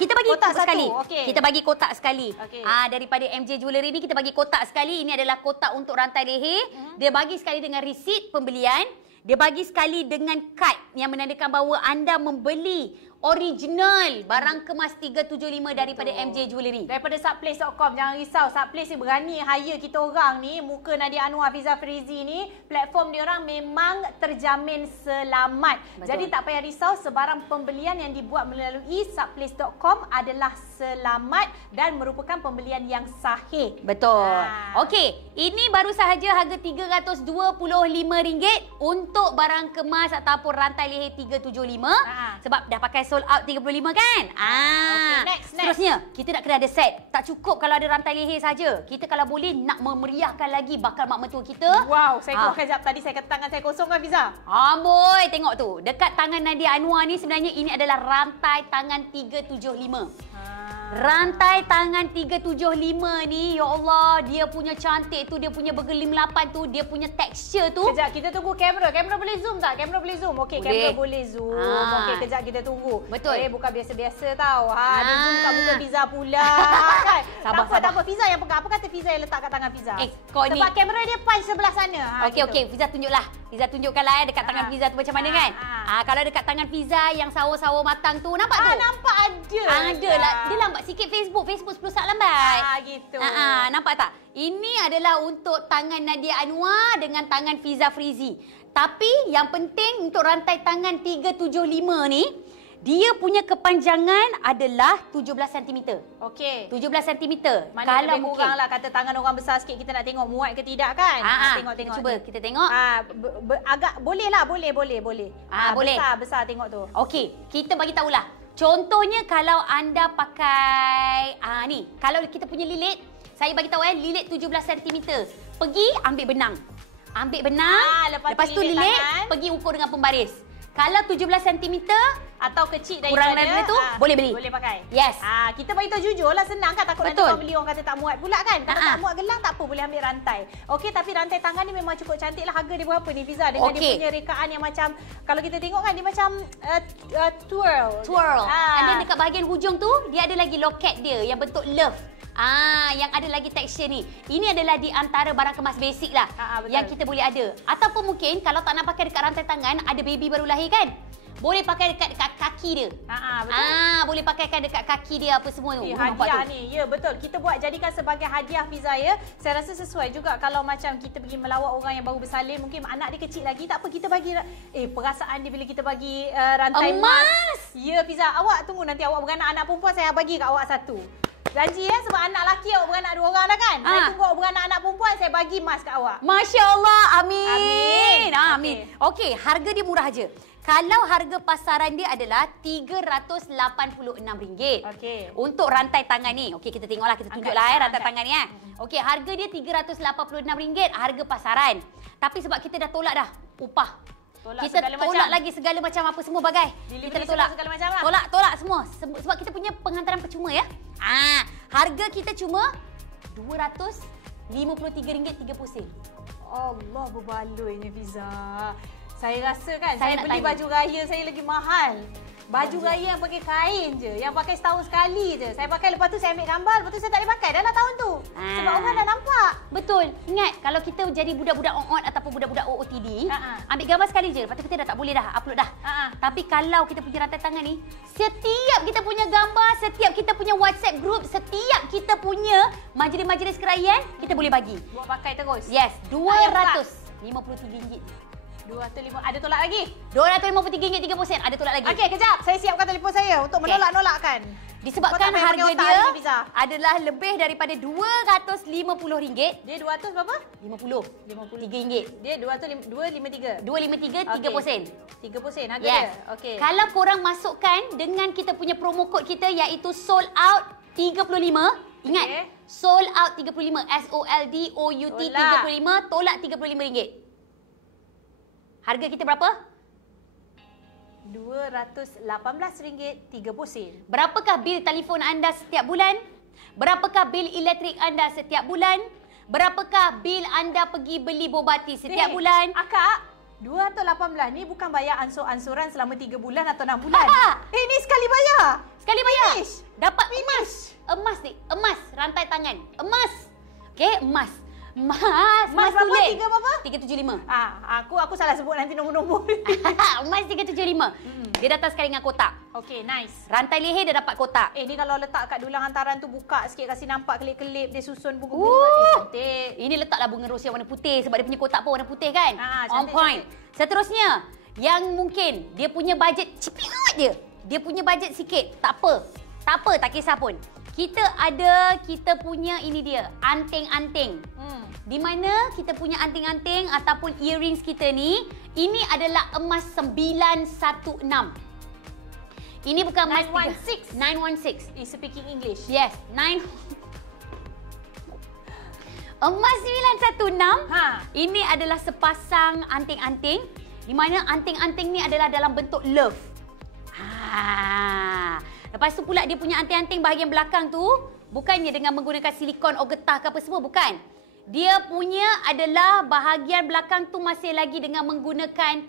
Kita bagi kotak kotak sekali. Okay. Kita bagi kotak sekali. Okey. Daripada MJ Jewellery ni kita bagi kotak sekali. Ini adalah kotak untuk rantai leher. Dia bagi sekali dengan resit pembelian. Dia bagi sekali dengan kad yang menandakan bahawa anda membeli original barang kemas 375 daripada MJ Jewellery. Daripada Subplace.com. Jangan risau. Subplace ni berani hire kita orang ni. Muka Nadia Anwar, Fiza Frizi ni. Platform dia orang memang terjamin selamat. Betul. Jadi tak payah risau. Sebarang pembelian yang dibuat melalui Subplace.com adalah selamat dan merupakan pembelian yang sahih. Betul. Okey, ini baru sahaja harga RM325 untuk barang kemas ataupun rantai leher 375. Sebab dah pakai sold out 35 kan? Okey, next. Seterusnya, kita nak kena ada set. Tak cukup kalau ada rantai leher saja. Kita kalau boleh nak memeriahkan lagi bakal mak mentua kita. Wow, saya keluarkan sekejap. Tadi saya kata tangan saya kosong kan Fiza? Amboi, tengok tu. Dekat tangan Nadia Anwar ni sebenarnya ini adalah rantai tangan 375. Rantai tangan 375 ni, ya Allah, dia punya cantik tu, dia punya bergelim 8 tu, dia punya tekstur tu. Kejap, kita tunggu kamera. Kamera boleh zoom tak? Kamera boleh zoom. Okey, kamera boleh zoom. Okey, kejap kita tunggu. Betul. Bukan biasa-biasa tau. Dia zoom kat muka Fiza pula. Kan? Sabar. Tak apa. Fiza yang pegang. Apa kata Fiza yang letak kat tangan Fiza? Kau ni. Sebab kamera dia punch sebelah sana. Okey. Fiza tunjuklah. Fiza tunjukkanlah dekat tangan Fiza tu macam mana kan? Kalau dekat tangan Fiza yang sawo-sawo matang tu, nampak tu? Nampak ada. Ada lah. Dia lambat sikit Facebook 10 saat lambat. Gitu. Nampak tak? Ini adalah untuk tangan Nadia Anwar dengan tangan Fiza Frizi. Tapi yang penting untuk rantai tangan 375 ni, Dia punya kepanjangan adalah 17 cm. Okey. 17 cm. Mana lebih kurang lah, kata tangan orang besar sikit, kita nak tengok muat ke tidak kan? Tengok. Cuba kita tengok. Agak boleh lah, boleh. Boleh. Besar tengok tu. Okey, kita bagi tahulah. Contohnya kalau anda pakai ni, kalau kita punya lilit, saya bagi tahu lilit 17 cm. Pergi ambil benang. Lepas tu lilit, pergi ukur dengan pembaris. Kalau 17 cm atau kecil kurang daripada tu, boleh bagi. Boleh pakai. Yes. Kita bagi tahu jujur lah, senang kan, takut nanti orang beli orang kata tak muat pula kan. Kalau tak muat gelang tak apa, boleh ambil rantai. Okey, tapi rantai tangan ni memang cukup cantik lah. Harga dia berapa ni Fiza? Dengan dia punya rekaan yang macam, kalau kita tengok kan dia macam twirl. Dan dekat bahagian hujung tu dia ada lagi loket dia yang bentuk love. Yang ada lagi tekstur ni. Ini adalah di antara barang kemas basic lah yang kita boleh ada. Ataupun mungkin kalau tak nak pakai dekat rantai tangan, ada baby baru lahir kan, boleh pakai dekat kaki dia. Betul. Boleh pakaikan dekat kaki dia apa semua tu. Hadiah ni. Ya betul. Kita buat jadikan sebagai hadiah Fiza ya. Saya rasa sesuai juga kalau macam kita pergi melawat orang yang baru bersalin, mungkin anak dia kecil lagi, tak apa kita bagi perasaan dia bila kita bagi rantai emas. Ya Fiza, awak tunggu nanti awak beranak anak perempuan, saya bagi kat awak satu. Janji ya, sebab anak lelaki awak beranak 2 orang dah kan? Saya tunggu awak beranak anak perempuan, saya bagi emas kat awak. Masya Allah, amin. Okey, harga dia murah je. Kalau harga pasaran dia adalah RM386. Okey. Untuk rantai tangan ni. Okey, kita tengoklah, kita tunjuklah rantai tangan ni Okey, harga dia RM386 harga pasaran. Tapi sebab kita dah tolak dah upah. Kita tolak lagi segala macam apa semua bagai. Kita tolak segala macam lah. Tolak semua. Sebab kita punya penghantaran percuma ya. Harga kita cuma RM253.30. Allah, berbaloi ni Fiza. Saya rasa kan saya beli baju raya saya lagi mahal. Baju raya yang pakai kain je, yang pakai setahun sekali je. Saya pakai, lepas tu saya ambil gambar, lepas tu saya tak boleh pakai dah lah tahun tu. Sebab orang dah nampak. Betul. Ingat, kalau kita jadi budak-budak on ataupun budak-budak OOTD, ambil gambar sekali je, lepas tu kita dah tak boleh dah upload dah. Tapi kalau kita punya rantai tangan ni, setiap kita punya gambar, setiap kita punya WhatsApp group, setiap kita punya majlis-majlis kerajaan, kita boleh bagi. Buat pakai terus. Yes, RM253. 205. Ada tolak lagi? RM253.30. Ada tolak lagi. Okey, kejap. Saya siapkan telefon saya untuk menolak-nolakkan. Disebabkan harga dia adalah lebih daripada RM250. Dia 200 berapa? 50. RM3. Dia 253. 253 RM3. RM3 harga dia. Okey. Kalau korang masukkan dengan kita punya promo kod kita iaitu sold out 35. Ingat, sold out 35. SOLDOUT 35, tolak RM35. Harga kita berapa? RM218.30. Berapakah bil telefon anda setiap bulan? Berapakah bil elektrik anda setiap bulan? Berapakah bil anda pergi beli bobati setiap bulan? Akak, 218 ni bukan bayar ansur-ansuran selama 3 bulan atau 6 bulan. Ni sekali bayar. Sekali bayar. Finish. Dapat emas. Emas ni. Emas. Rantai tangan. Emas. Okey, emas. Emas berapa? tulis. 3 berapa? 375. Aku salah sebut nanti nombor-nombor. Emas 375. Dia datang sekali dengan kotak. Okey, nice. Rantai leher dia dapat kotak. Ni kalau letak kat dulang hantaran tu, buka sikit, kasih nampak kelip-kelip, dia susun bunga-bunga. Cantik. Ini letaklah bunga ros yang warna putih sebab dia punya kotak pun warna putih kan? Cantik, on point. Cantik. Seterusnya, yang mungkin dia punya bajet cipinut je. Dia punya bajet sikit. Tak apa, tak kisah pun. Kita punya ini dia, anting-anting. Di mana kita punya anting-anting ataupun earrings kita ni, ini adalah emas 916. Ini bukan emas 916. Is speaking English. Yes, emas 916. Ini adalah sepasang anting-anting di mana anting-anting ni adalah dalam bentuk love. Lepas tu pula dia punya anting-anting bahagian belakang tu bukannya dengan menggunakan silikon atau getah ke apa semua, bukan. Dia punya adalah bahagian belakang tu masih lagi dengan menggunakan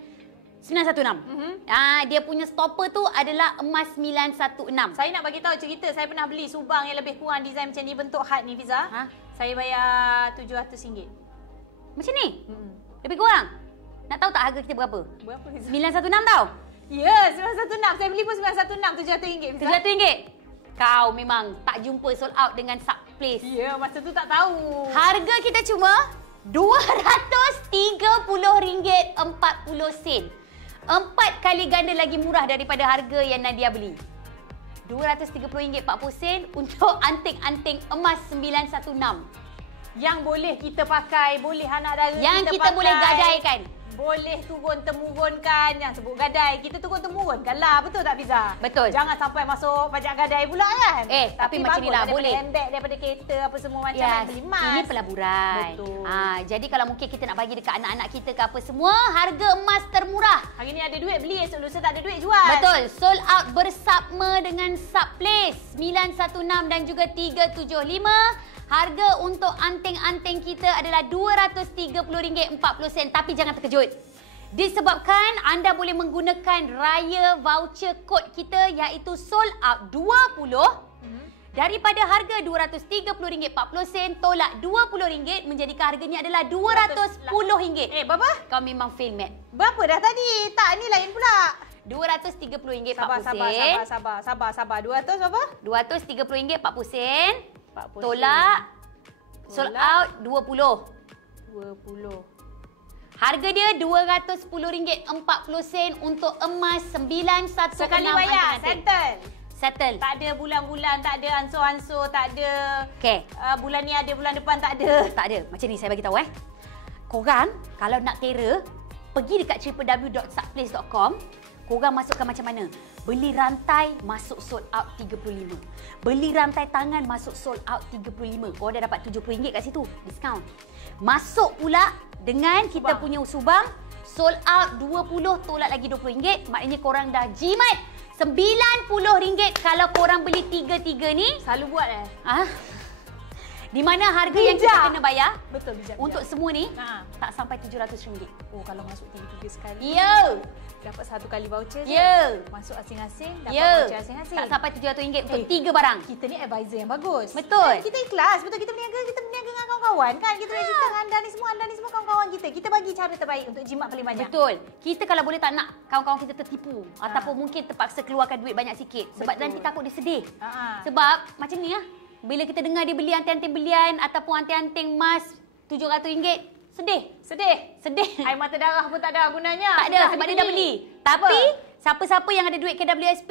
916. Dia punya stopper tu adalah emas 916. Saya nak bagi tahu cerita, saya pernah beli subang yang lebih kurang design macam ni, bentuk heart ni Fiza. Saya bayar RM700. Macam ni? Lebih kurang? Nak tahu tak harga kita berapa? Berapa Fiza? 916 tau. Ya, 916. Saya beli pun 916, RM700. RM700. Kau memang tak jumpa sold out dengan sub place. Ya, masa tu tak tahu. Harga kita cuma RM230.40. 4 kali ganda lagi murah daripada harga yang Nadia beli. RM230.40 untuk anting-anting emas 916. Yang boleh kita pakai, boleh anak dara Yang kita pakai. boleh gadaikan. Boleh turun-temurunkan. Yang sebut gadai, kita turun-temurunkan lah. Betul tak Fiza? Betul. Jangan sampai masuk pajak gadai pula kan? Tapi macam ni lah, boleh. Handbag, daripada kereta, apa semua macam beli emas. Ini pelaburan. Betul. Jadi kalau mungkin kita nak bagi dekat anak-anak kita ke apa semua, harga emas termurah. Hari ni ada duit beli, esok lusa tak ada duit jual. Betul. Sold out bersama dengan Subplace 916 dan juga 375. Harga untuk anting-anting kita adalah RM230.40. Tapi jangan terkejut. Disebabkan anda boleh menggunakan raya voucher kod kita iaitu sold out 20. Daripada harga RM230.40 tolak RM20 menjadikan harganya adalah RM210. Berapa? Kau memang fail, Matt. Berapa dah tadi? Tak, ni lain pula. RM230.40. Sabar. 200 apa? RM230.40. 40 Tolak sold out 20. Harga dia RM210.40 untuk emas 916. Sekali bayar, settle. Tak ada bulan-bulan, tak ada ansur-ansur, tak ada. Okey. Bulan ni ada, bulan depan tak ada. Tak ada. Macam ni saya bagi tahu Korang kalau nak kira, pergi dekat www.subplace.com. Korang masukkan macam mana? Beli rantai masuk sold out 35. Beli rantai tangan masuk sold out 35. Korang dah dapat RM70 kat situ. Diskaun. Masuk pula dengan kita punya subang. Sold out 20, tolak lagi RM20. Maknanya korang dah jimat RM90 kalau korang beli 3 ni. Selalu buat Di mana harga yang kita kena bayar. Betul, bijak. Untuk semua ni tak sampai RM700. Oh, kalau masuk 3 sekali. Ya. Dapat 1 kali voucher je. Ya. Masuk asing-asing, dapat voucher asing-asing. Tak sampai RM700 untuk 3 barang. Kita ni advisor yang bagus. Betul. Kita ikhlas. Betul, kita berniaga dengan kawan-kawan kan. Kita nak cerita anda ni semua kawan-kawan kita. Kita bagi cara terbaik untuk jimat paling banyak. Betul. Kita kalau boleh tak nak kawan-kawan kita tertipu. Ataupun mungkin terpaksa keluarkan duit banyak sikit. Sebab nanti takut dia sedih. Sebab macam ni bila kita dengar dia beli anting-anting belian ataupun anting-anting emas RM700, sedih. Air mata darah pun tak ada gunanya. Tak ada sebab dia dah beli. Tapi siapa-siapa yang ada duit KWSP,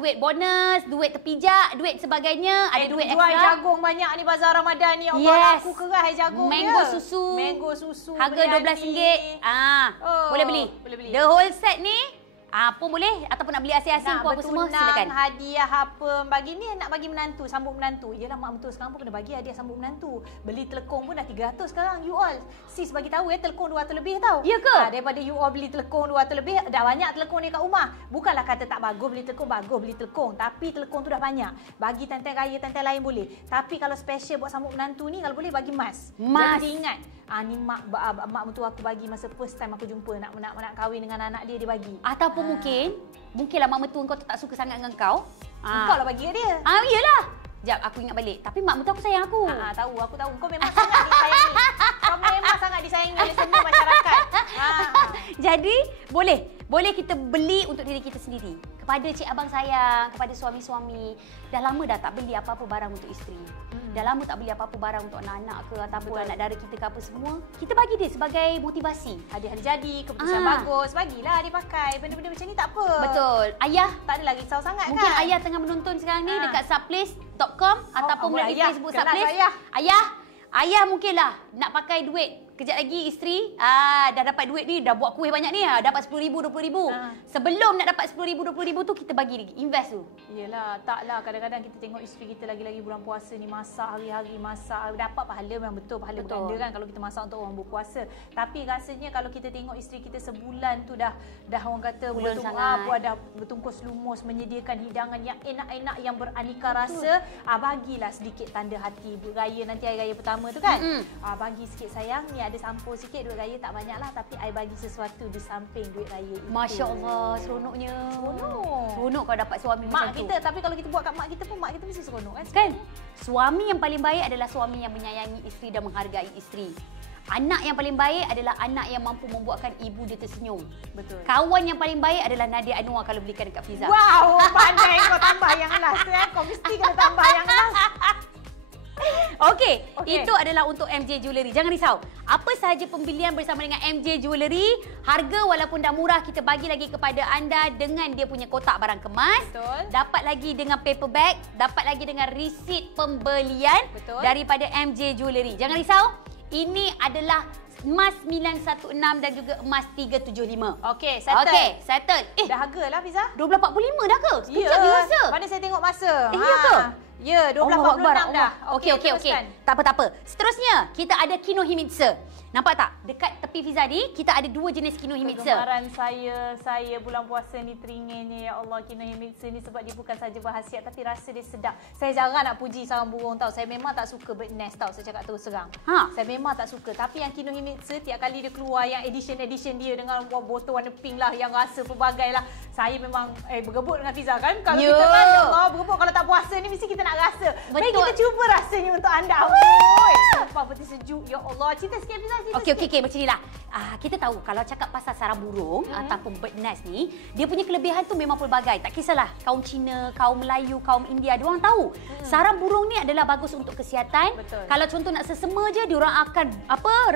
duit bonus, duit terpijak, duit sebagainya, ada duit jual ekstra. jagung banyak ni bazar Ramadan ni. Allah, aku kerah jagung Mango dia. susu. Harga RM12. Boleh beli. The whole set ni pun boleh ataupun nak beli asing-asing pun apa semua silakan. Hadiah apa bagi ni, nak bagi menantu, sambut menantu. Yalah, mak mentua sekarang pun kena bagi hadiah sambut menantu. Beli telekong pun dah 300 sekarang. You all sis bagi tahu telekong 200 lebih tau. Ya ke? Daripada you all beli telekong 200 lebih, dah banyak telekong ni kat rumah. Bukanlah kata tak bagus beli telekong, bagus beli telekong, tapi telekong tu dah banyak. Bagi tantai raya, tantai lain boleh. Tapi kalau special buat sambut menantu ni, kalau boleh bagi emas. Jadi ingat, ni mak mentua aku bagi masa first time aku jumpa nak kahwin dengan anak dia bagi. Ataupun mungkinlah mak mentua kau tak suka sangat dengan kau. Kau lah bagi dia. Iyalah. Sekejap, aku ingat balik. Tapi mak mentua aku sayang aku. Aku tahu. Kau memang sangat disayangi. Kau memang sangat disayangi oleh semua masyarakat. Jadi, boleh kita beli untuk diri kita sendiri. Kepada cik abang sayang, kepada suami-suami. Dah lama dah tak beli apa-apa barang untuk isteri. Dah lama tak beli apa-apa barang untuk anak-anak ke ataupun anak dara kita ke apa semua. Kita bagi dia sebagai motivasi. Hadiah jadi, keputusan bagus. Bagilah dia pakai. Benda-benda macam ni tak apa. Betul. Ayah tak adalah risau sangat mungkin kan. Ayah tengah menonton sekarang ni dekat subplace.com ataupun melalui Facebook Subplace. Ayah mungkinlah nak pakai duit. Kejap lagi isteri dah dapat duit ni, dah buat kuih banyak ni, dapat RM10,000, RM20,000. Sebelum nak dapat RM10,000, RM20,000 tu kita bagi lagi, invest tu. Yelah, taklah kadang-kadang kita tengok isteri kita lagi-lagi bulan puasa ni masak hari-hari, masak. Dapat pahala memang betul, pahala berganda kan kalau kita masak untuk orang berpuasa. Tapi rasanya kalau kita tengok isteri kita sebulan tu dah orang kata dah bertungkus lumus menyediakan hidangan yang enak-enak yang beraneka rasa. Bagilah sedikit tanda hati raya nanti hari raya pertama tu kan. Bagi sikit sayang ni, ada sampul sikit duit raya, tak banyak lah, tapi I bagi sesuatu di samping duit raya itu. Masya Allah, seronoknya. Seronok kalau dapat suami mak macam tu. kita, tapi kalau kita buat kat mak kita pun, mak kita mesti seronok kan? Kan? Suami yang paling baik adalah suami yang menyayangi isteri dan menghargai isteri. Anak yang paling baik adalah anak yang mampu membuatkan ibu dia tersenyum. Betul. Kawan yang paling baik adalah Nadia Anwar kalau belikan dekat Fiza. Wow, pandai kau tambah yang last. Kau mesti kena tambah yang last. Okey, itu adalah untuk MJ Jewellery. Jangan risau. Apa sahaja pembelian bersama dengan MJ Jewellery, harga walaupun dah murah, kita bagi lagi kepada anda dengan dia punya kotak barang kemas. Betul. Dapat lagi dengan paper bag, dapat lagi dengan resit pembelian daripada MJ Jewellery. Jangan risau. Ini adalah emas 916 dan juga emas 375. Okey, settle. Okey, settle. Dah harga lah Fiza. 12.45 dah ke? Sekejap je rasa. Mana saya tengok masa. Ya ke? Ya, 12.46 dah. Okey. Tak apa. Seterusnya, kita ada Kinohimitsu. Nampak tak? Dekat tepi Fiza ni, kita ada dua jenis Kinohimitsu. Kegemaran saya bulan puasa ni teringinnya. Ya Allah, Kinohimitsu ni sebab dia bukan saja berkhasiat tapi rasa dia sedap. Saya jarang nak puji sarang burung tau. Saya memang tak suka bird nest tau, saya cakap terus terang. Saya memang tak suka. Tapi yang Kinohimitsu, tiap kali dia keluar yang edition dia dengan botol warna pink lah, yang rasa pelbagai lah. Saya memang bergebuk dengan Fiza kan. Kalau kita kan, ya Allah, bergebuk kalau tak puasa ni mesti kita nak rasa. Mari kita cuba rasanya untuk anda. Sumpah betul sejuk. Ya Allah, cerita sikit Fiza. Okey, macam ni lah. Kita tahu kalau cakap pasal sarang burung ataupun bird nest ni, dia punya kelebihan tu memang pelbagai. Tak kisahlah kaum Cina, kaum Melayu, kaum India, dia orang tahu. Sarang burung ni adalah bagus untuk kesihatan. Betul. Kalau contoh nak sesama je, dia orang akan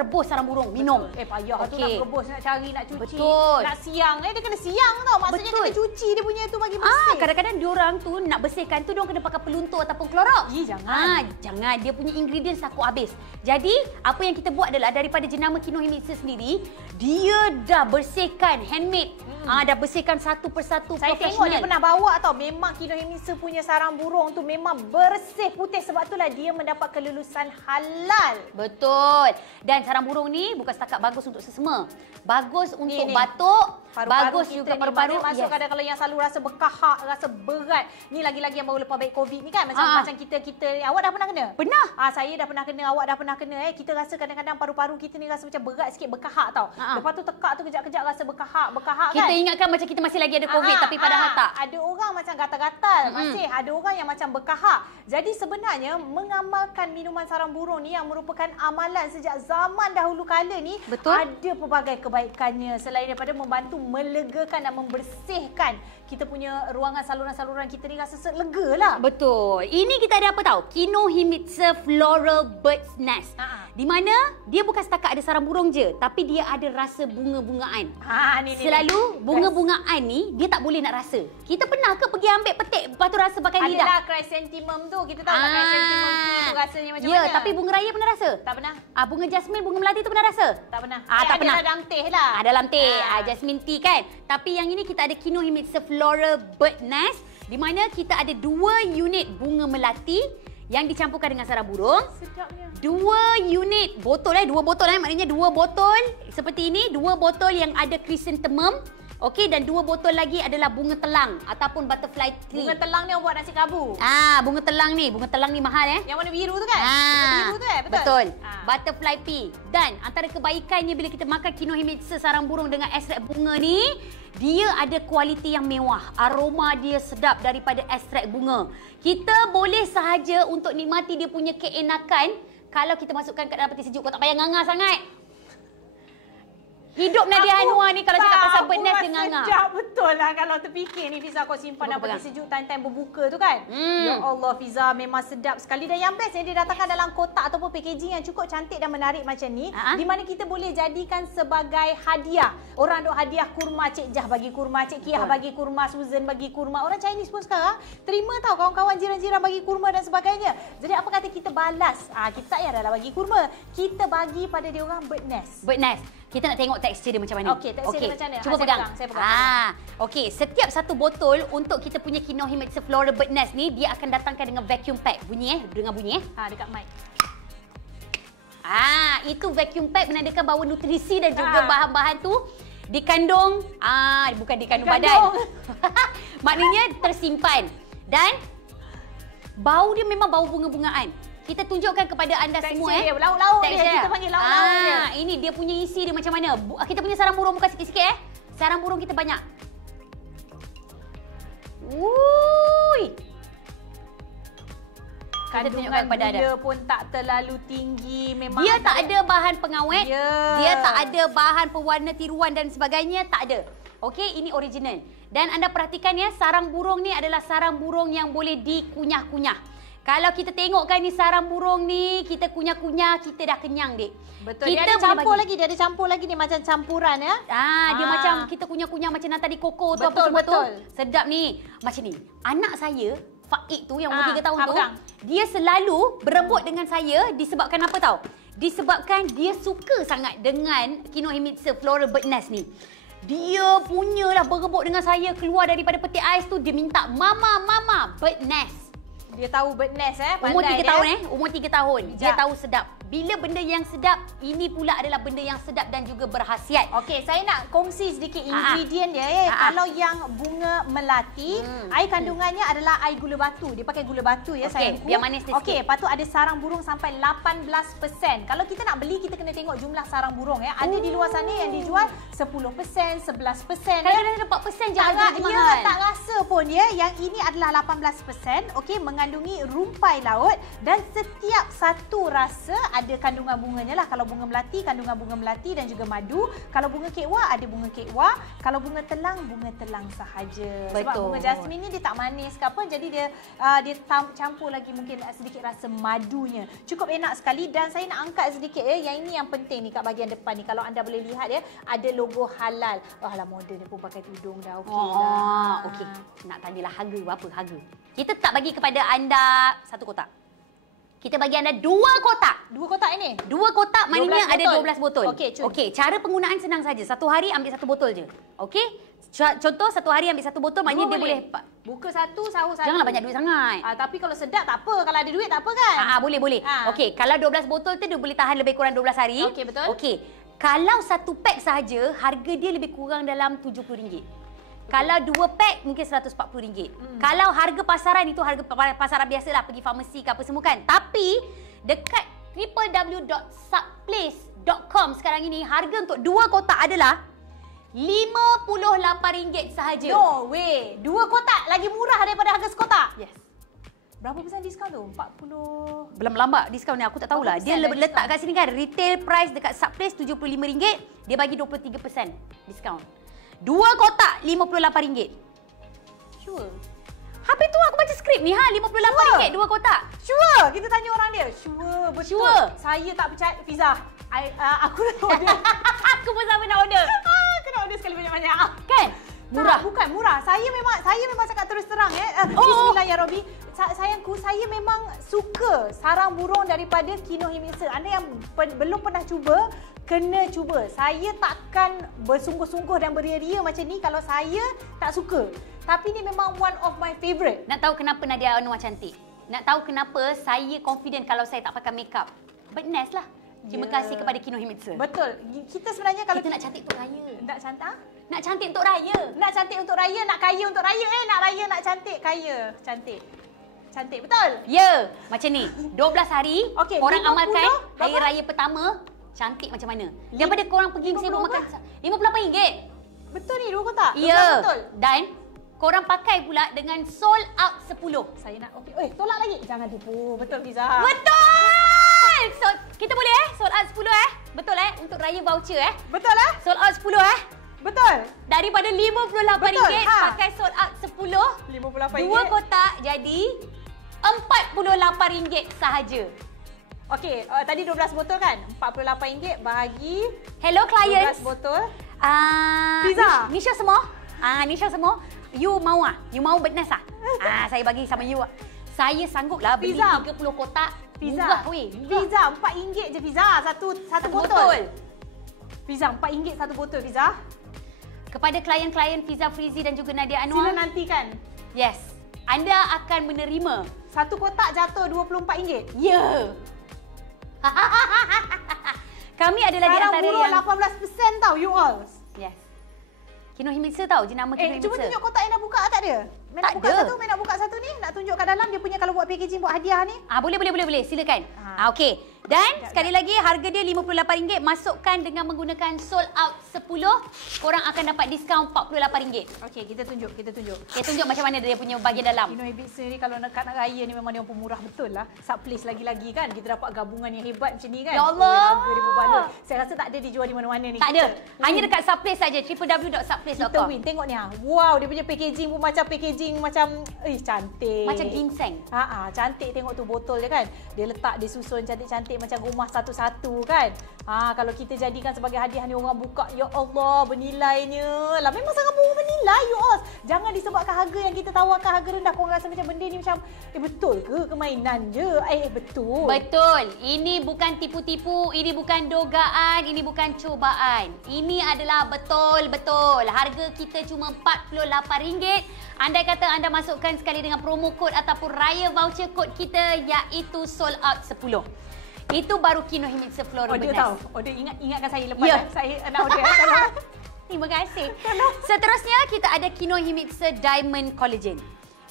rebus sarang burung, minum. Payah tu nak rebus, nak cari, nak cuci. Betul. Nak siang. Dia kena siang tau. Maksudnya kena cuci dia punya tu bagi bersih. Kadang-kadang dia orang tu nak bersihkan tu, dia orang kena pakai peluntur ataupun Clorox. Jangan. Jangan. Dia punya ingredients takut habis. Jadi, apa yang kita buat adalah daripada jenama Kinohimitsu sendiri, dia dah bersihkan handmade. Dah bersihkan satu persatu. Saya tengok dia pernah bawa tau. Memang Kinohimitsu punya sarang burung tu memang bersih putih. Sebab itulah dia mendapat kelulusan halal. Betul. Dan sarang burung ni bukan setakat bagus untuk sesama. Bagus untuk batuk. Bagus juga paru-paru. Masuk kadang kalau yang selalu rasa berkahak, rasa berat. Ni lagi-lagi yang baru lepas baik COVID ni kan. Macam kita. Awak dah pernah kena? Pernah. Saya dah pernah kena. Awak dah pernah kena. Kita rasa kadang-kadang paru-paru kita ni rasa macam berat sikit, berkahak tau. Lepas tu tekak tu kejap-kejap rasa berkahak kan. Kita ingatkan macam kita masih lagi ada COVID tapi padahal tak. Ada orang macam gatal-gatal. Masih ada orang yang macam berkahak. Jadi sebenarnya mengamalkan minuman sarang burung ni yang merupakan amalan sejak zaman dahulu kala ni. Betul. Ada pelbagai kebaikannya selain daripada membantu melegakan dan membersihkan kita punya ruangan, saluran-saluran kita ni rasa lega lah. Betul. Ini kita ada apa tahu? Kinohimitsu Floral Bird's Nest. Di mana dia bukan setakat ada sarang burung je, tapi dia ada rasa bunga-bungaan. Selalu bunga-bungaan ni dia tak boleh nak rasa. Kita pernah ke pergi ambil petik lepas tu rasa pakai lidah? Adalah chrysanthemum tu. Kita tahu chrysanthemum tu rasanya macam mana. Tapi bunga raya pernah rasa? Tak pernah. Bunga jasmine, bunga melati tu pernah rasa? Tak pernah. Tak pernah. Ada dalam teh lah. Ada dalam teh. Jasmine tea kan. Tapi yang ini kita ada Kinohimitsu Floral Bird Nest, di mana kita ada 2 unit bunga melati yang dicampurkan dengan sarang burung. Sedapnya. 2 unit botol 2 botol maknanya 2 botol seperti ini, 2 botol yang ada chrysanthemum. Okey, dan 2 botol lagi adalah bunga telang ataupun butterfly tree. Bunga telang ni yang buat nasi kabu. Bunga telang ni mahal Yang warna biru tu kan? Bunga biru tu betul. Butterfly pea. Dan antara kebaikannya bila kita makan Kinohimitsu sarang burung dengan ekstrak bunga ni, dia ada kualiti yang mewah. Aroma dia sedap daripada ekstrak bunga. Kita boleh sahaja untuk nikmati dia punya keenakan kalau kita masukkan kat dalam peti sejuk. Kau tak payah nganga sangat. Hidup Nadia Anwar ni kalau cakap pasal bird nest dia nganga. Sedap betul lah kalau terfikir ni Fiza, kau simpan dalam peti sejuk time-time berbuka tu kan. Ya Allah Fiza, memang sedap sekali. Dan yang best dia datangkan dalam kotak ataupun packaging yang cukup cantik dan menarik macam ni. Di mana kita boleh jadikan sebagai hadiah. Orang duk hadiah kurma, Cik Jah bagi kurma, Cik Kiah bagi kurma, Susan bagi kurma. Orang Chinese pun sekarang terima tau kawan-kawan jiran-jiran bagi kurma dan sebagainya. Jadi apa kata kita balas? Kita tak payah bagi kurma. Kita bagi pada dia orang bird nest. Bird nest. Kita nak tengok tekstur dia macam mana. Okey, tekstur dia macam mana? Cuba pegang. Saya pegang. Okey, setiap satu botol untuk kita punya Kinohimitsu Floral Bird Nest ni, dia akan datangkan dengan vacuum pack. Bunyi dengar bunyi dekat mic. Itu vacuum pack menandakan bahawa nutrisi dan juga bahan-bahan tu dikandung bukan dikandung badan. Maknanya tersimpan. Dan bau dia memang bau bunga-bungaan. Kita tunjukkan kepada anda semua dia lauk-lauk dia. Kita panggil lauk-lauk dia. Ini dia punya isi dia macam mana. Kita punya sarang burung buka sikit-sikit Sarang burung kita banyak. Kandungan gula pun tak terlalu tinggi. Memang dia tak ada bahan pengawet. Dia tak ada bahan pewarna tiruan dan sebagainya. Tak ada. Okey, ini original. Dan anda perhatikan sarang burung ni adalah sarang burung yang boleh dikunyah-kunyah. Kalau kita tengokkan ni sarang burung ni, kita kunyah-kunyah, kita dah kenyang, Dik. Betul. Kita Dia ada campur lagi. Dia ada campur lagi ni macam campuran ya. Dia macam kita kunyah-kunyah macam nak tadi koko tu apa Betul, semua tu. betul. Sedap ni. Macam ni. Anak saya, Faik tu yang umur 3 tahun tu, pegang. dia selalu berebut dengan saya disebabkan apa tahu? Disebabkan dia suka sangat dengan Kinohimitsu Floral Bird Nest ni. Dia punyalah berebut dengan saya keluar daripada peti ais tu, dia minta mama bird nest. Dia tahu bird nest Umur 3 pandai dia. tahun umur 3 tahun. Dia Bijak. tahu sedap. Bila benda yang sedap, ini pula adalah benda yang sedap dan juga berkhasiat. Okey, saya nak kongsi sedikit ingredient dia. Kalau yang bunga melati, air kandungannya adalah air gula batu. Dia pakai gula batu ya, sayangku. Biar manis sikit. Okey, lepas tu ada sarang burung sampai 18%. Kalau kita nak beli, kita kena tengok jumlah sarang burung ya. Ada di luar sana yang dijual 10%, 11%. Kalau dah ada 4% je harga dia mahal. Tak rasa pun ya. Yang ini adalah 18%. Okey, mengandungi rumpai laut dan setiap satu rasa ada kandungan bunganya lah. Kalau bunga melati, kandungan bunga melati dan juga madu. Kalau bunga kekwa, ada bunga kekwa. Kalau bunga telang sahaja. Betul. Sebab bunga jasmin ni dia tak manis ke apa, jadi dia campur lagi mungkin sedikit rasa madunya. Cukup enak sekali dan saya nak angkat sedikit ya. Yang ini yang penting ni kat bahagian depan ni. Kalau anda boleh lihat ya, ada logo halal. Alah, model dia pun pakai tudung dah. Okey lah. Okey. Nak tanyalah harga berapa harga. Kita tak bagi kepada anda satu kotak. Kita bagi anda 2 kotak. 2 kotak ini? 2 kotak maknanya ada 12 botol. Okey, cara penggunaan senang saja. Satu hari ambil 1 botol je. Okey? Contoh satu hari ambil 1 botol maknanya dia boleh buka satu, sahur satu. Janganlah banyak duit sangat. Tapi kalau sedap tak apa. Kalau ada duit tak apa kan? Boleh. Okey, kalau 12 botol tu dia boleh tahan lebih kurang 12 hari. Okey, betul. Okey. Kalau 1 pack sahaja, harga dia lebih kurang dalam RM70. Kalau 2 pack mungkin RM140. Kalau harga pasaran itu harga pasaran biasalah, pergi farmasi ke apa semua kan. Tapi dekat www.subplace.com sekarang ini harga untuk 2 kotak adalah RM58 sahaja. No way. 2 kotak lagi murah daripada harga sekotak. Yes. Berapa persen diskaun tu? 40. Belum lambat diskaun ni, aku tak tahulah. Dia letak kat sini kan, retail price dekat Subplace RM75, dia bagi 23% diskaun. 2 kotak RM58. Sure. Habis tu aku baca skrip ni RM58 2 kotak. Sure. Kita tanya orang dia. Sure, betul. Sure. Saya tak percaya. Fiza, aku nak order. Aku pun sama nak order. Aku nak order sekali banyak-banyak. Kan? Murah. Bukan murah. Saya memang cakap terus terang ya. Bismillah ya Robby. Sayangku, saya memang suka sarang burung daripada Kinohimitsu. Anda yang belum pernah cuba, kena cuba. Saya takkan bersungguh-sungguh dan beria-ria macam ni kalau saya tak suka. Tapi ni memang one of my favourite. Nak tahu kenapa Nadia Anwar cantik? Nak tahu kenapa saya confident kalau saya tak pakai makeup? Bird nest lah. Terima kasih kepada Kinohimitsu. Betul. Kita sebenarnya kalau kita nak cantik untuk raya. Nak cantik? Nak cantik untuk raya. Nak cantik untuk raya, nak kaya untuk raya. Nak raya, nak cantik, kaya. Cantik. Cantik, betul? Ya, macam ni. 12 hari, okay, orang 50, amalkan berapa? hari raya pertama, cantik macam mana. Daripada korang pergi sibuk makan RM58. Betul ni, 2 kotak? Ya. Betul. Dan korang pakai pula dengan sold out 10. Saya nak tolak lagi. Jangan tipu. Betul, Fiza. Betul! So, kita boleh sold out 10 Betul untuk raya voucher Betul Sold out 10 Betul. Daripada RM58 pakai sold out 10. RM58. 2 kotak jadi RM48 sahaja. Okey, tadi 12 botol kan? RM48 bahagi Hello clients. 12 botol. Fiza. Nisha semua. Nisha semua. You mau You mau bird nest saya bagi sama you. Saya sangguplah beli 30 kotak. Fiza. Fiza, RM4 je Fiza. Satu botol. Fiza, RM4 satu botol Fiza. Kepada klien-klien Fiza Frizi dan juga Nadia Anwar. Sila nantikan. Yes. Anda akan menerima. Satu kotak jatuh RM24. Ya. Kami adalah di antara yang... Sekarang burung 18% tau, you all. Yes. Kinohimitsu tahu jenama Kinohimitsu. Cuba tunjuk kotak yang dah buka tak dia? Nak buka satu ni, nak tunjuk kat dalam dia punya kalau buat packaging buat hadiah ni. Boleh. Silakan. Okey. Dan sekali lagi harga dia RM58. Masukkan dengan menggunakan sold out 10, korang akan dapat diskaun RM48. Okey, kita tunjuk. Kita tunjuk macam mana dia punya bahagian dalam. Kinohimitsu ni kalau nak raya ni memang dia pemurah betul lah. Subplace lagi-lagi kan. Kita dapat gabungan yang hebat macam ni kan. Ya Allah. Harga dia berbaloi. Saya rasa tak ada dijual di mana-mana ni. Tak ada. Hanya dekat Subplace saja. www.subplace.com. Kita win. Tengok ni Wow, dia punya packaging pun macam packaging packaging macam cantik. Macam ginseng. Cantik tengok tu botol dia kan. Dia letak, dia susun cantik-cantik macam rumah satu-satu kan. Kalau kita jadikan sebagai hadiah ni orang buka, ya Allah, bernilainya. Lah memang sangat bernilai you all. Jangan disebabkan harga yang kita tawarkan harga rendah korang rasa macam benda ni macam betul ke kemainan je? Betul. Betul. Ini bukan tipu-tipu, ini bukan dogaan, ini bukan cubaan. Ini adalah betul-betul. Harga kita cuma RM48. Andai kata anda masukkan sekali dengan promo kod ataupun raya voucher kod kita iaitu sold out 10. Itu baru Kinohimitsu Floral Order Benas. tahu. Order ingatkan saya lepas saya nak order. Terima kasih. Seterusnya kita ada Kinohimitsu Diamond Collagen.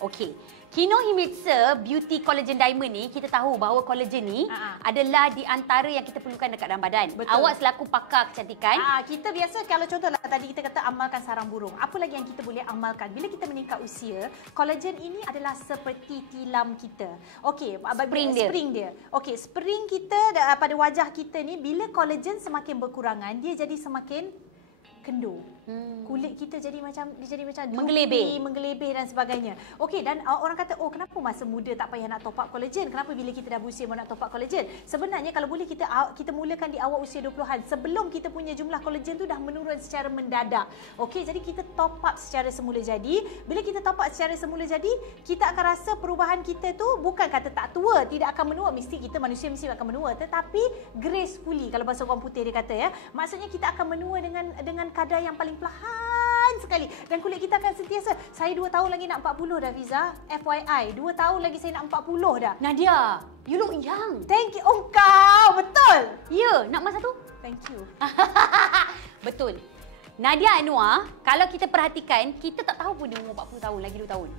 Okey. Kinohimitsu Beauty Collagen Diamond ni, kita tahu bahawa collagen ni adalah di antara yang kita perlukan dekat dalam badan. Betul. Awak selaku pakar kecantikan. Kita biasa kalau contohlah tadi kita kata amalkan sarang burung. Apa lagi yang kita boleh amalkan? Bila kita meningkat usia, collagen ini adalah seperti tilam kita. Okey, spring dia. Okey, spring kita pada wajah kita ni, bila collagen semakin berkurangan, dia jadi semakin kendur. Kulit kita jadi macam menggelebih dan sebagainya. Okey, dan orang kata, kenapa masa muda tak payah nak top up collagen? Kenapa bila kita dah berusia nak top up collagen? Sebenarnya kalau boleh kita mulakan di awal usia 20-an sebelum kita punya jumlah collagen tu dah menurun secara mendadak. Okey, jadi kita top up secara semula jadi. Bila kita top up secara semula jadi, kita akan rasa perubahan kita tu bukan kata tak tua, tidak akan menua, mesti kita manusia mesti akan menua, tetapi gracefully kalau bahasa orang putih dia kata ya. Maksudnya kita akan menua dengan kadar yang paling perlahan sekali dan kulit kita akan sentiasa. Saya 2 tahun lagi nak 40 dah Fiza. FYI, 2 tahun lagi saya nak 40 dah. Nadia, you look young. Thank you. Kau betul. Ya, nak masa tu? Thank you. Betul. Nadia Anwar, kalau kita perhatikan, kita tak tahu pun dia umur 40 tahun, lagi 2 tahun.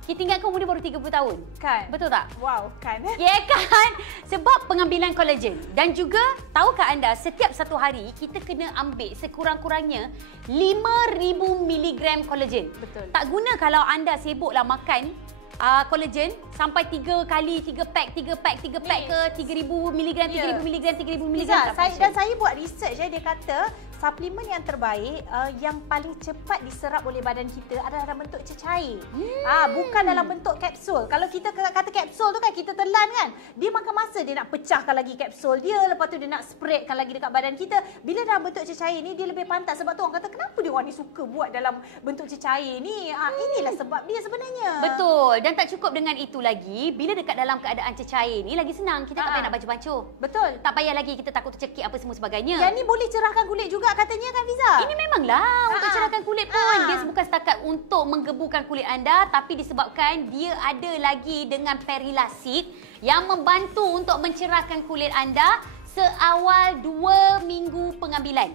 Kita ingatkan umur dia baru 30 tahun. Kan? Betul tak? Wow, kan? Ya kan? Sebab pengambilan kolagen. Dan juga, tahukah anda, setiap satu hari, kita kena ambil sekurang-kurangnya 5,000 miligram kolagen. Betul. Tak guna kalau anda sibuklah makan kolagen sampai 3 pack ke 3,000 miligram, 3,000 miligram, 3,000 miligram. Saya buat research dia kata suplemen yang terbaik yang paling cepat diserap oleh badan kita adalah dalam bentuk cecair. Bukan dalam bentuk kapsul. Kalau kita kata kapsul tu kan kita telan kan, dia makan masa dia nak pecahkan lagi kapsul dia, lepas tu dia nak spreadkan lagi dekat badan kita. Bila dalam bentuk cecair ni dia lebih pantas. Sebab tu orang kata kenapa dia orang ni suka buat dalam bentuk cecair ni. Inilah sebab dia sebenarnya. Betul. Dan tak cukup dengan itu lagi, bila dekat dalam keadaan cecair ni lagi senang, kita tak payah nak bancuh-bancuh. Betul. Tak payah lagi kita takut tercekik apa semua sebagainya. Yang ni boleh cerahkan kulit juga katanya kan Fiza? Ini memanglah untuk cerahkan kulit pun. Dia bukan setakat untuk menggebukan kulit anda, tapi disebabkan dia ada lagi dengan perilasit yang membantu untuk mencerahkan kulit anda seawal 2 minggu pengambilan.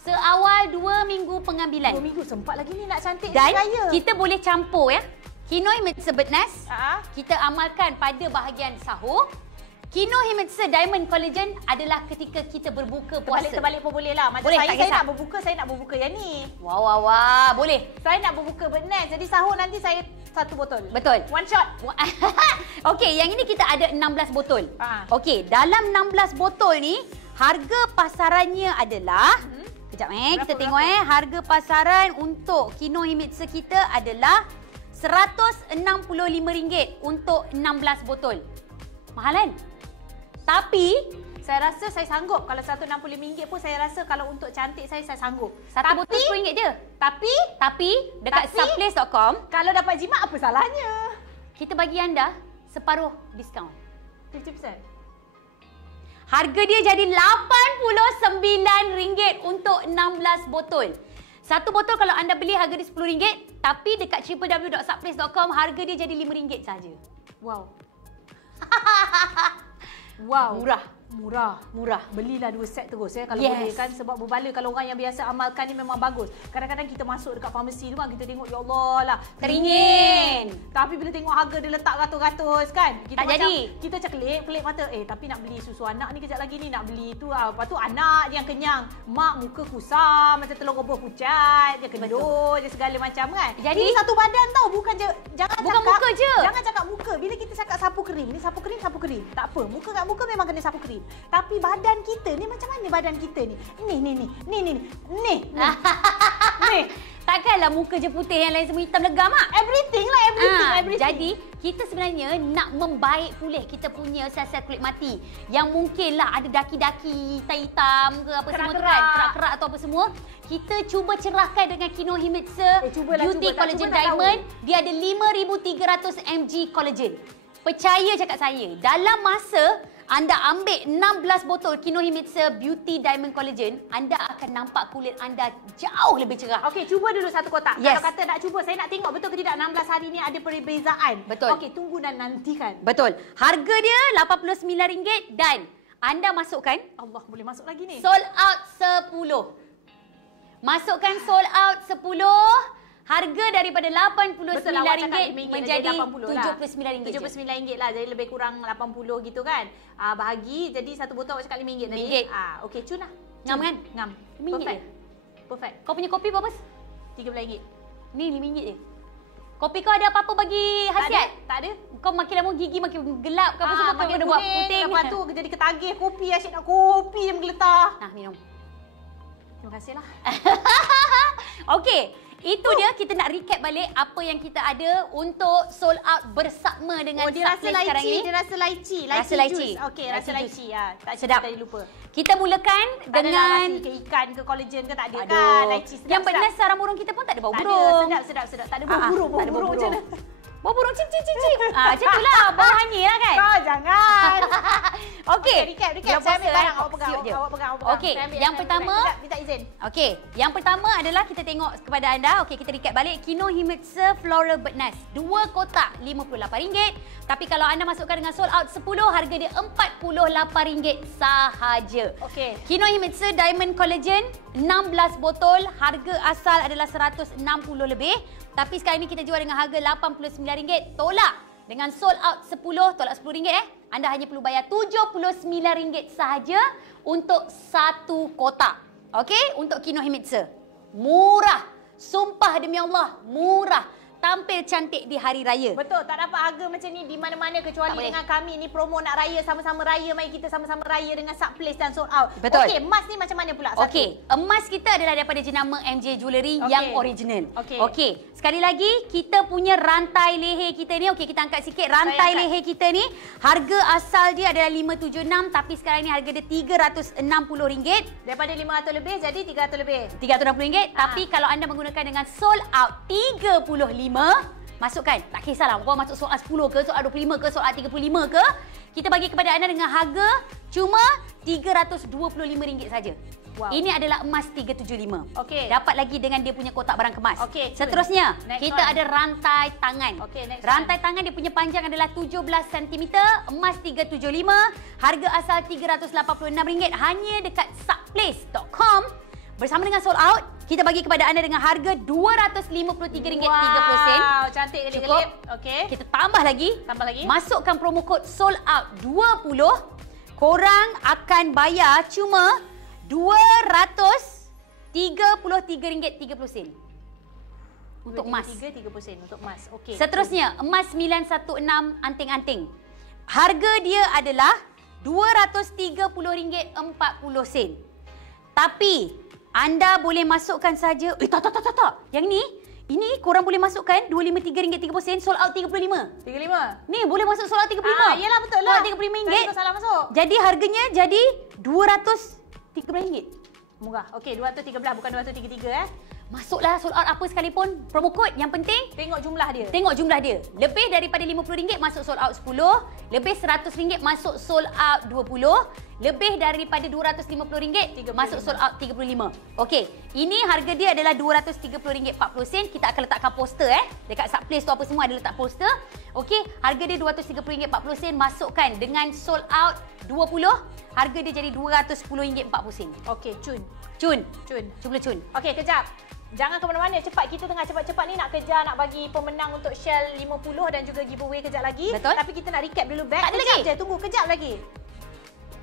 Seawal 2 minggu pengambilan. 2 minggu sempat lagi ni nak cantik dan kaya. Kita boleh campur ya. Kinohimitsu Benas, kita amalkan pada bahagian sahur. Kinohimitsu Diamond Collagen adalah ketika kita berbuka puasa. Terbalik pun boleh lah. Macam boleh, saya nak berbuka yang ni. Wah, boleh. Saya nak berbuka Benas. Jadi sahur nanti saya 1 botol. Betul. One shot. Okey, yang ini kita ada 16 botol. Okey, dalam 16 botol ni, harga pasarannya adalah... Kejap kita tengok harga pasaran untuk Kinohimitsu kita adalah RM165 untuk 16 botol. Mahal kan? Tapi saya rasa saya sanggup. Kalau RM165 pun saya rasa kalau untuk cantik saya sanggup. Satu botol RM10 je. Tapi dekat subplace.com kalau dapat jimat apa salahnya? Kita bagi anda separuh diskaun. 50%. Harga dia jadi RM89 untuk 16 botol. Satu botol kalau anda beli harga dia RM10, tapi dekat www.subplace.com harga dia jadi RM5 saja. Wow. Murah. Belilah 2 set terus kalau boleh kan, sebab berbala kalau orang yang biasa amalkan ni memang bagus. Kadang-kadang kita masuk dekat farmasi tu kan, kita tengok ya Allah lah teringin. Tapi bila tengok harga dia letak ratus-ratus kan, kita tak macam jadi. Kita macam pelik mata. Tapi nak beli susu anak ni kejap lagi ni, nak beli tu lepas tu anak dia yang kenyang, mak muka kusam macam telur rebus pucat, dia kendor, dia segala macam kan. Jadi satu badan tau, bukan cakap muka je. Jangan cakap muka. Bila kita cakap sapu kering, ni sapu kering. Tak apa, muka kat muka memang kena sapu kering. Tapi badan kita ni macam mana badan kita ni? Ni. Takkanlah muka je putih, yang lain semua hitam legam ah. Everything lah, everything. Jadi kita sebenarnya nak membaik pulih kita punya sel-sel kulit mati yang mungkinlah ada daki-daki hitam ke apa semua tu kan, kerak-kerak atau apa semua. Kita cuba cerahkan dengan Kinohimitsu Beauty Collagen Diamond. Dia ada 5,300 mg collagen. Percaya cakap saya, dalam masa anda ambil 16 botol Kinohimitsu Beauty Diamond Collagen, anda akan nampak kulit anda jauh lebih cerah. Okey, cuba dulu satu kotak. Yes. Kalau kata nak cuba, saya nak tengok betul ke tidak 16 hari ni ada perbezaan. Betul. Okey, tunggu dan nantikan. Betul. Harga dia RM89 dan anda masukkan Allah, boleh masuk lagi ni. sold out 10. Masukkan sold out 10. Harga daripada RM89 menjadi RM79 je. RM79 lah. Jadi lebih kurang 80 gitu kan. Bahagi jadi satu botol awak cakap RM5 tadi. RM5. Okey, cun lah. Ngam kan? Ngam. RM5 Perfect. je. Perfect. Kau punya kopi berapa? RM13. Ni RM5 je. Kopi kau ada apa-apa bagi khasiat? Tak ada. Kau makin lama gigi makin gelap ke apa semua, kau makin dah buat kuning. putih. Lepas tu jadi ketagih kopi. Asyik nak kopi dia menggeletar. Nah, minum. Terima kasih lah. Okey. Itu dia, kita nak recap balik apa yang kita ada untuk sold out bersama dengan dia rasa Subplace sekarang lychee, ini. dia rasa lychee. Rasa lychee. Juice. Okey, rasa lychee. Tak Sedap. tadi lupa. Kita mulakan Tak dengan adalah nasi ke ikan ke collagen ke tak ada kan. Aduh. Lychee sedap. Yang benar sarang burung kita pun tak ada bau Tak burung. ada, sedap. Tak ada bau burung, tak ada bau macam burung. mana? Bau burung cip. Macam itulah, bau hanyir lah kan. Kau jangan. Okey. Recap. Bulan Saya ambil puasa, barang awak pegang. siut je. Awak pegang. Okey, Saya ambil, yang saya pertama ambil. Minta izin. Okey, yang pertama adalah kita tengok kepada anda. Okey, kita recap balik. Kinohimitsu Floral Bird Nest. 2 kotak RM58. Tapi kalau anda masukkan dengan sold out 10, harga dia RM48 sahaja. Okey. Kinohimitsu Diamond Collagen 16 botol, harga asal adalah RM160 lebih. Tapi sekarang ni kita jual dengan harga RM89. Tolak dengan sold out 10, tolak RM10 Anda hanya perlu bayar RM79 sahaja untuk satu kotak. Okey, untuk Kinohimitsu. Murah. Sumpah demi Allah, murah. Tampil cantik di hari raya. Betul, tak dapat harga macam ni di mana-mana kecuali dengan kami. Ni promo nak raya, sama-sama raya. Mari kita sama-sama raya dengan Subplace dan sold out. Betul. Okey, emas ni macam mana pula? Okey, emas kita adalah daripada jenama MJ Jewellery yang original. Okey, sekali lagi kita punya rantai leher kita ni, okey kita angkat sikit rantai leher kita ni. Harga asal dia adalah 576 tapi sekarang ni harga dia RM360. Daripada 500 lebih jadi 300 lebih. RM360 tapi kalau anda menggunakan dengan sold out 35 masukkan, tak kisahlah kau masuk soal 10 ke, soal 25 ke, soal 35 ke, kita bagi kepada anda dengan harga cuma RM325 saja. Wow. Ini adalah emas 375. Okey. Dapat lagi dengan dia punya kotak barang kemas. Okey. Seterusnya, kita ada rantai tangan. Okey, next rantai tangan dia punya panjang adalah 17 cm, emas 375, harga asal RM386 hanya dekat subplace.com. Bersama dengan sold out, kita bagi kepada anda dengan harga RM253.30. Wow, cantik gelip-gelip. Okey. Kita tambah lagi. Masukkan promo kod sold out 20. Korang akan bayar cuma RM233.30 untuk emas. 30% untuk emas. Okey. Seterusnya, emas 916 anting-anting. Harga dia adalah RM230.40. Tapi anda boleh masukkan saja. Tak. Yang ni, ini korang boleh masukkan RM253.30, sold out 35. 35. Ni boleh masuk sold out 35. Yalah betul lah. RM35. Saya salah masuk. Jadi harganya jadi RM213. Murah. Okey, 213 bukan 233 Masuklah sold out apa sekalipun, promo kod yang penting tengok jumlah dia. Lebih daripada RM50 masuk sold out 10, lebih RM100 masuk sold out 20, lebih daripada RM250 masuk sold out 35. Okey, ini harga dia adalah RM230.40. Kita akan letakkan poster dekat Subplace tu apa semua ada letak poster. Okey, harga dia RM230.40, masukkan dengan sold out 20, harga dia jadi RM210.40. Okey, cun. Cuba cun. Okey, kejap. Jangan ke mana-mana, cepat. Kita tengah cepat-cepat ni nak kejar, nak bagi pemenang untuk Shell 50 dan juga giveaway kejap lagi. Betul. Tapi kita nak recap dulu back. Tak ada lagi. Tunggu kejap lagi.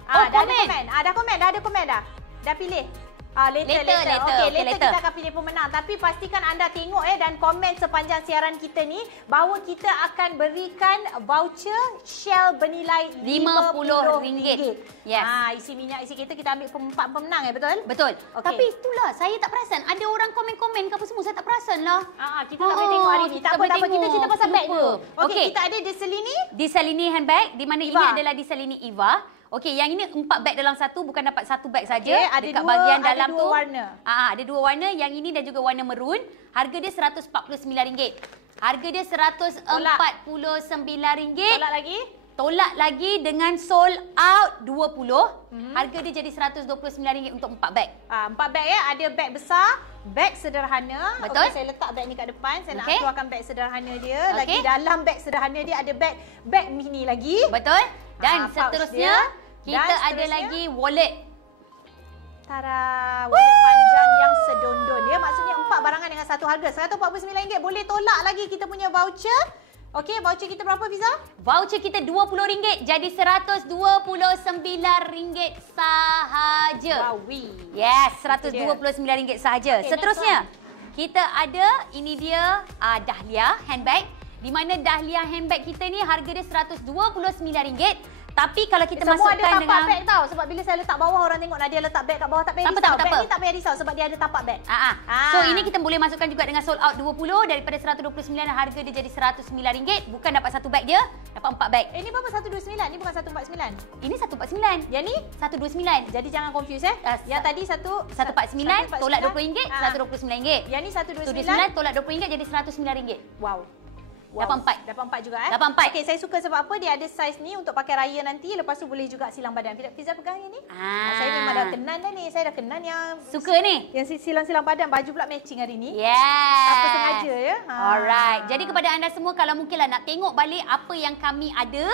Dah komen. Dah ada komen dah. Dah pilih. Later. Okey, later kita akan pilih pemenang. Tapi pastikan anda tengok dan komen sepanjang siaran kita ni bahawa kita akan berikan voucher Shell bernilai RM50. Yes. Isi minyak, isi kereta kita ambil 4 pemenang betul? Betul. Okay. Tapi itulah saya tak perasan. Ada orang komen-komen ke apa semua saya tak perasan lah. Kita tak boleh tengok hari ni. Tak apa, kita cerita pasal beg dulu. Okey, kita ada Desalini handbag di mana ini adalah Desalini Eva. Okey, yang ini 4 beg dalam satu, bukan dapat satu beg saja. Dekat bahagian dalam tu. Ada 2 warna, yang ini dan juga warna maroon. Harga dia RM149. Harga dia RM149. Tolak lagi dengan sold out 20. Harga dia jadi RM129 untuk 4 beg. 4 beg ada beg besar, beg sederhana. Betul. Okey, saya letak beg ni kat depan. Saya nak keluarkan beg sederhana dia. Lagi dalam beg sederhana dia ada beg mini lagi. Betul. Dan seterusnya kita ada lagi wallet. Wallet panjang yang sedondon. Dia maksudnya 4 barangan dengan satu harga. RM149. Boleh tolak lagi kita punya voucher. Okey, voucher kita berapa, Fiza? Voucher kita RM20 jadi RM129 sahaja. Wawi. Yes, RM129 sahaja. Okay, seterusnya, kita ada ini dia Dahlia handbag. Di mana Dahlia handbag kita ni harga dia RM129. Tapi kalau kita masukkan dengan... Semua ada tapak beg tau. Sebab bila saya letak bawah, orang tengok Nadia letak beg kat bawah. Tak payah risau. Beg ni tak payah risau sebab dia ada tapak beg. So ini kita boleh masukkan juga dengan sold out 20. Daripada RM129, harga dia jadi RM109. Bukan dapat satu beg dia, dapat 4 beg. Ini berapa? 129? Ini bukan 149? Ini 149. Yang ni? 129. Jadi jangan confuse Yang tadi 149 tolak RM20, RM129. Yang ni 129 tolak RM20 jadi RM109. Wow. Dapat 4. Dapat 4 juga Dapat 4. Okey, saya suka sebab apa? Dia ada saiz ni untuk pakai raya nanti. Lepas tu boleh juga silang badan. Fiza pegang yang ni. Saya memang dah kenan dah ni. Saya dah kenan yang... Suka ni? Yang silang-silang badan. Baju pula matching hari ni. Yes. Tanpa sengaja Alright. Jadi kepada anda semua, kalau mungkinlah nak tengok balik apa yang kami ada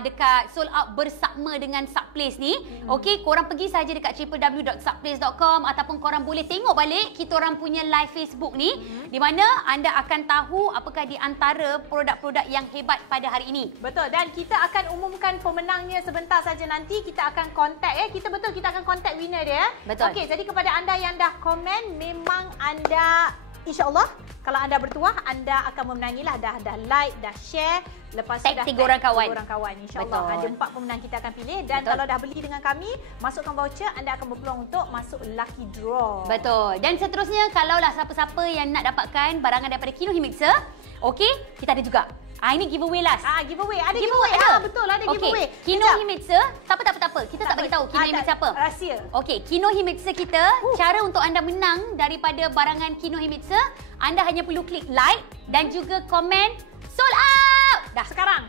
dekat sold out bersama dengan Subplace ni. Okey, korang pergi saja dekat www.subplace.com ataupun korang boleh tengok balik kita orang punya live Facebook ni di mana anda akan tahu apakah di antara produk-produk yang hebat pada hari ini. Betul, dan kita akan umumkan pemenangnya sebentar saja nanti. Kita akan contact kita akan contact winner dia. Betul. Okey, jadi kepada anda yang dah komen, memang anda InsyaAllah kalau anda bertuah, anda akan memenangilah. Dah like, dah share. Lepas tu dah tag 3 orang kawan. 3 orang kawan. InsyaAllah ada 4 pemenang kita akan pilih. Dan kalau dah beli dengan kami, masukkan voucher, anda akan berpeluang untuk masuk lucky draw. Betul. Dan seterusnya, kalaulah siapa-siapa yang nak dapatkan barangan daripada Kinohi Mixer, okey, kita ada juga. Ini giveaway last. Giveaway. Ada giveaway. Betul, ada giveaway. Kinohi Mixer, tak apa. Kita tak bagi tahu Kinohi Mixer apa. Rahsia. Okey, Kinohi Mixer kita, cara untuk anda menang daripada barangan Kinohi Mixer, anda hanya perlu klik like dan juga komen sold out. Dah. Sekarang.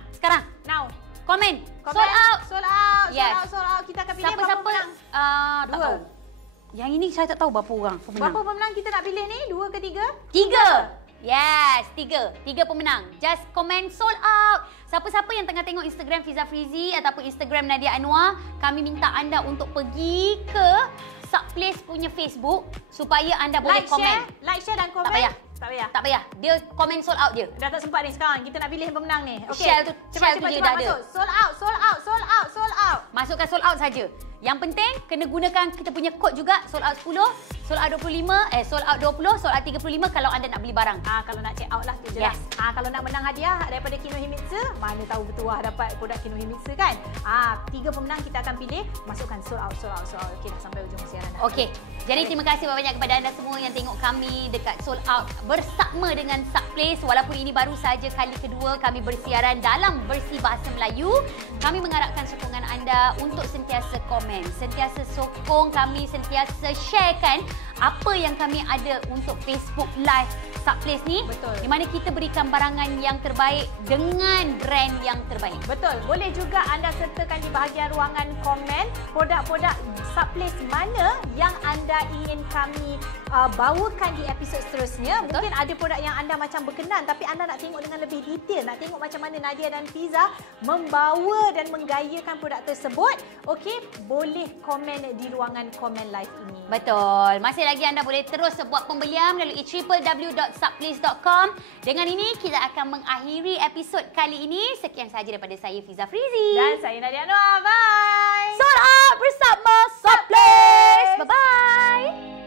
Now. Komen. Sold out. Sold out. Kita akan pilih berapa pemenang? 2. Tak tahu. Yang ini saya tak tahu berapa orang pemenang. Berapa pemenang kita nak pilih ni? 2 ke 3? 3. Yes, 3 pemenang. Just komen sold out. Siapa-siapa yang tengah tengok Instagram Fiza Frizi ataupun Instagram Nadia Anwar, kami minta anda untuk pergi ke Subplace punya Facebook supaya anda boleh komen. Like, share dan komen. Tak payah. Dia komen sold out je. Dah tak sempat ni sekarang. Kita nak pilih pemenang ni. Okey. Share tu cepat je dah ada. Sold out. Masukkan sold out saja. Yang penting kena gunakan kita punya kod juga, sold out 10, sold out 25, sold out 20, sold out 35 kalau anda nak beli barang. Kalau nak check out lah tu je. Yes. Kalau nak menang hadiah daripada Kinohi Mixer, mana tahu bertuah dapat produk Kinohi Mixer kan. 3 pemenang kita akan pilih, masukkan sold out. Okey, dah sampai ujung siaran. Okey. Jadi terima kasih banyak kepada anda semua yang tengok kami dekat sold out bersama dengan Subplace. Walaupun ini baru saja kali kedua kami bersiaran dalam versi bahasa Melayu, kami mengharapkan sokongan anda untuk sentiasa komen, sentiasa sokong kami, sentiasa sharekan apa yang kami ada untuk Facebook Live Subplace ni. Betul. Di mana kita berikan barangan yang terbaik dengan brand yang terbaik. Betul. Boleh juga anda sertakan di bahagian ruangan komen produk-produk Subplace mana yang anda ingin kami bawakan di episod seterusnya. Betul. Mungkin ada produk yang anda macam berkenan tapi anda nak tengok dengan lebih detail, nak tengok macam mana Nadia dan Fiza membawa dan menggayakan produk tersebut. Okey, boleh komen di ruangan komen live ini. Betul. Masih lagi anda boleh terus buat pembelian melalui www.subplace.com. Dengan ini kita akan mengakhiri episod kali ini. Sekian sahaja daripada saya Fiza Frizi dan saya Nadia Anwar. Bye. Sold out bersama Subplace. viewers. Bye-bye.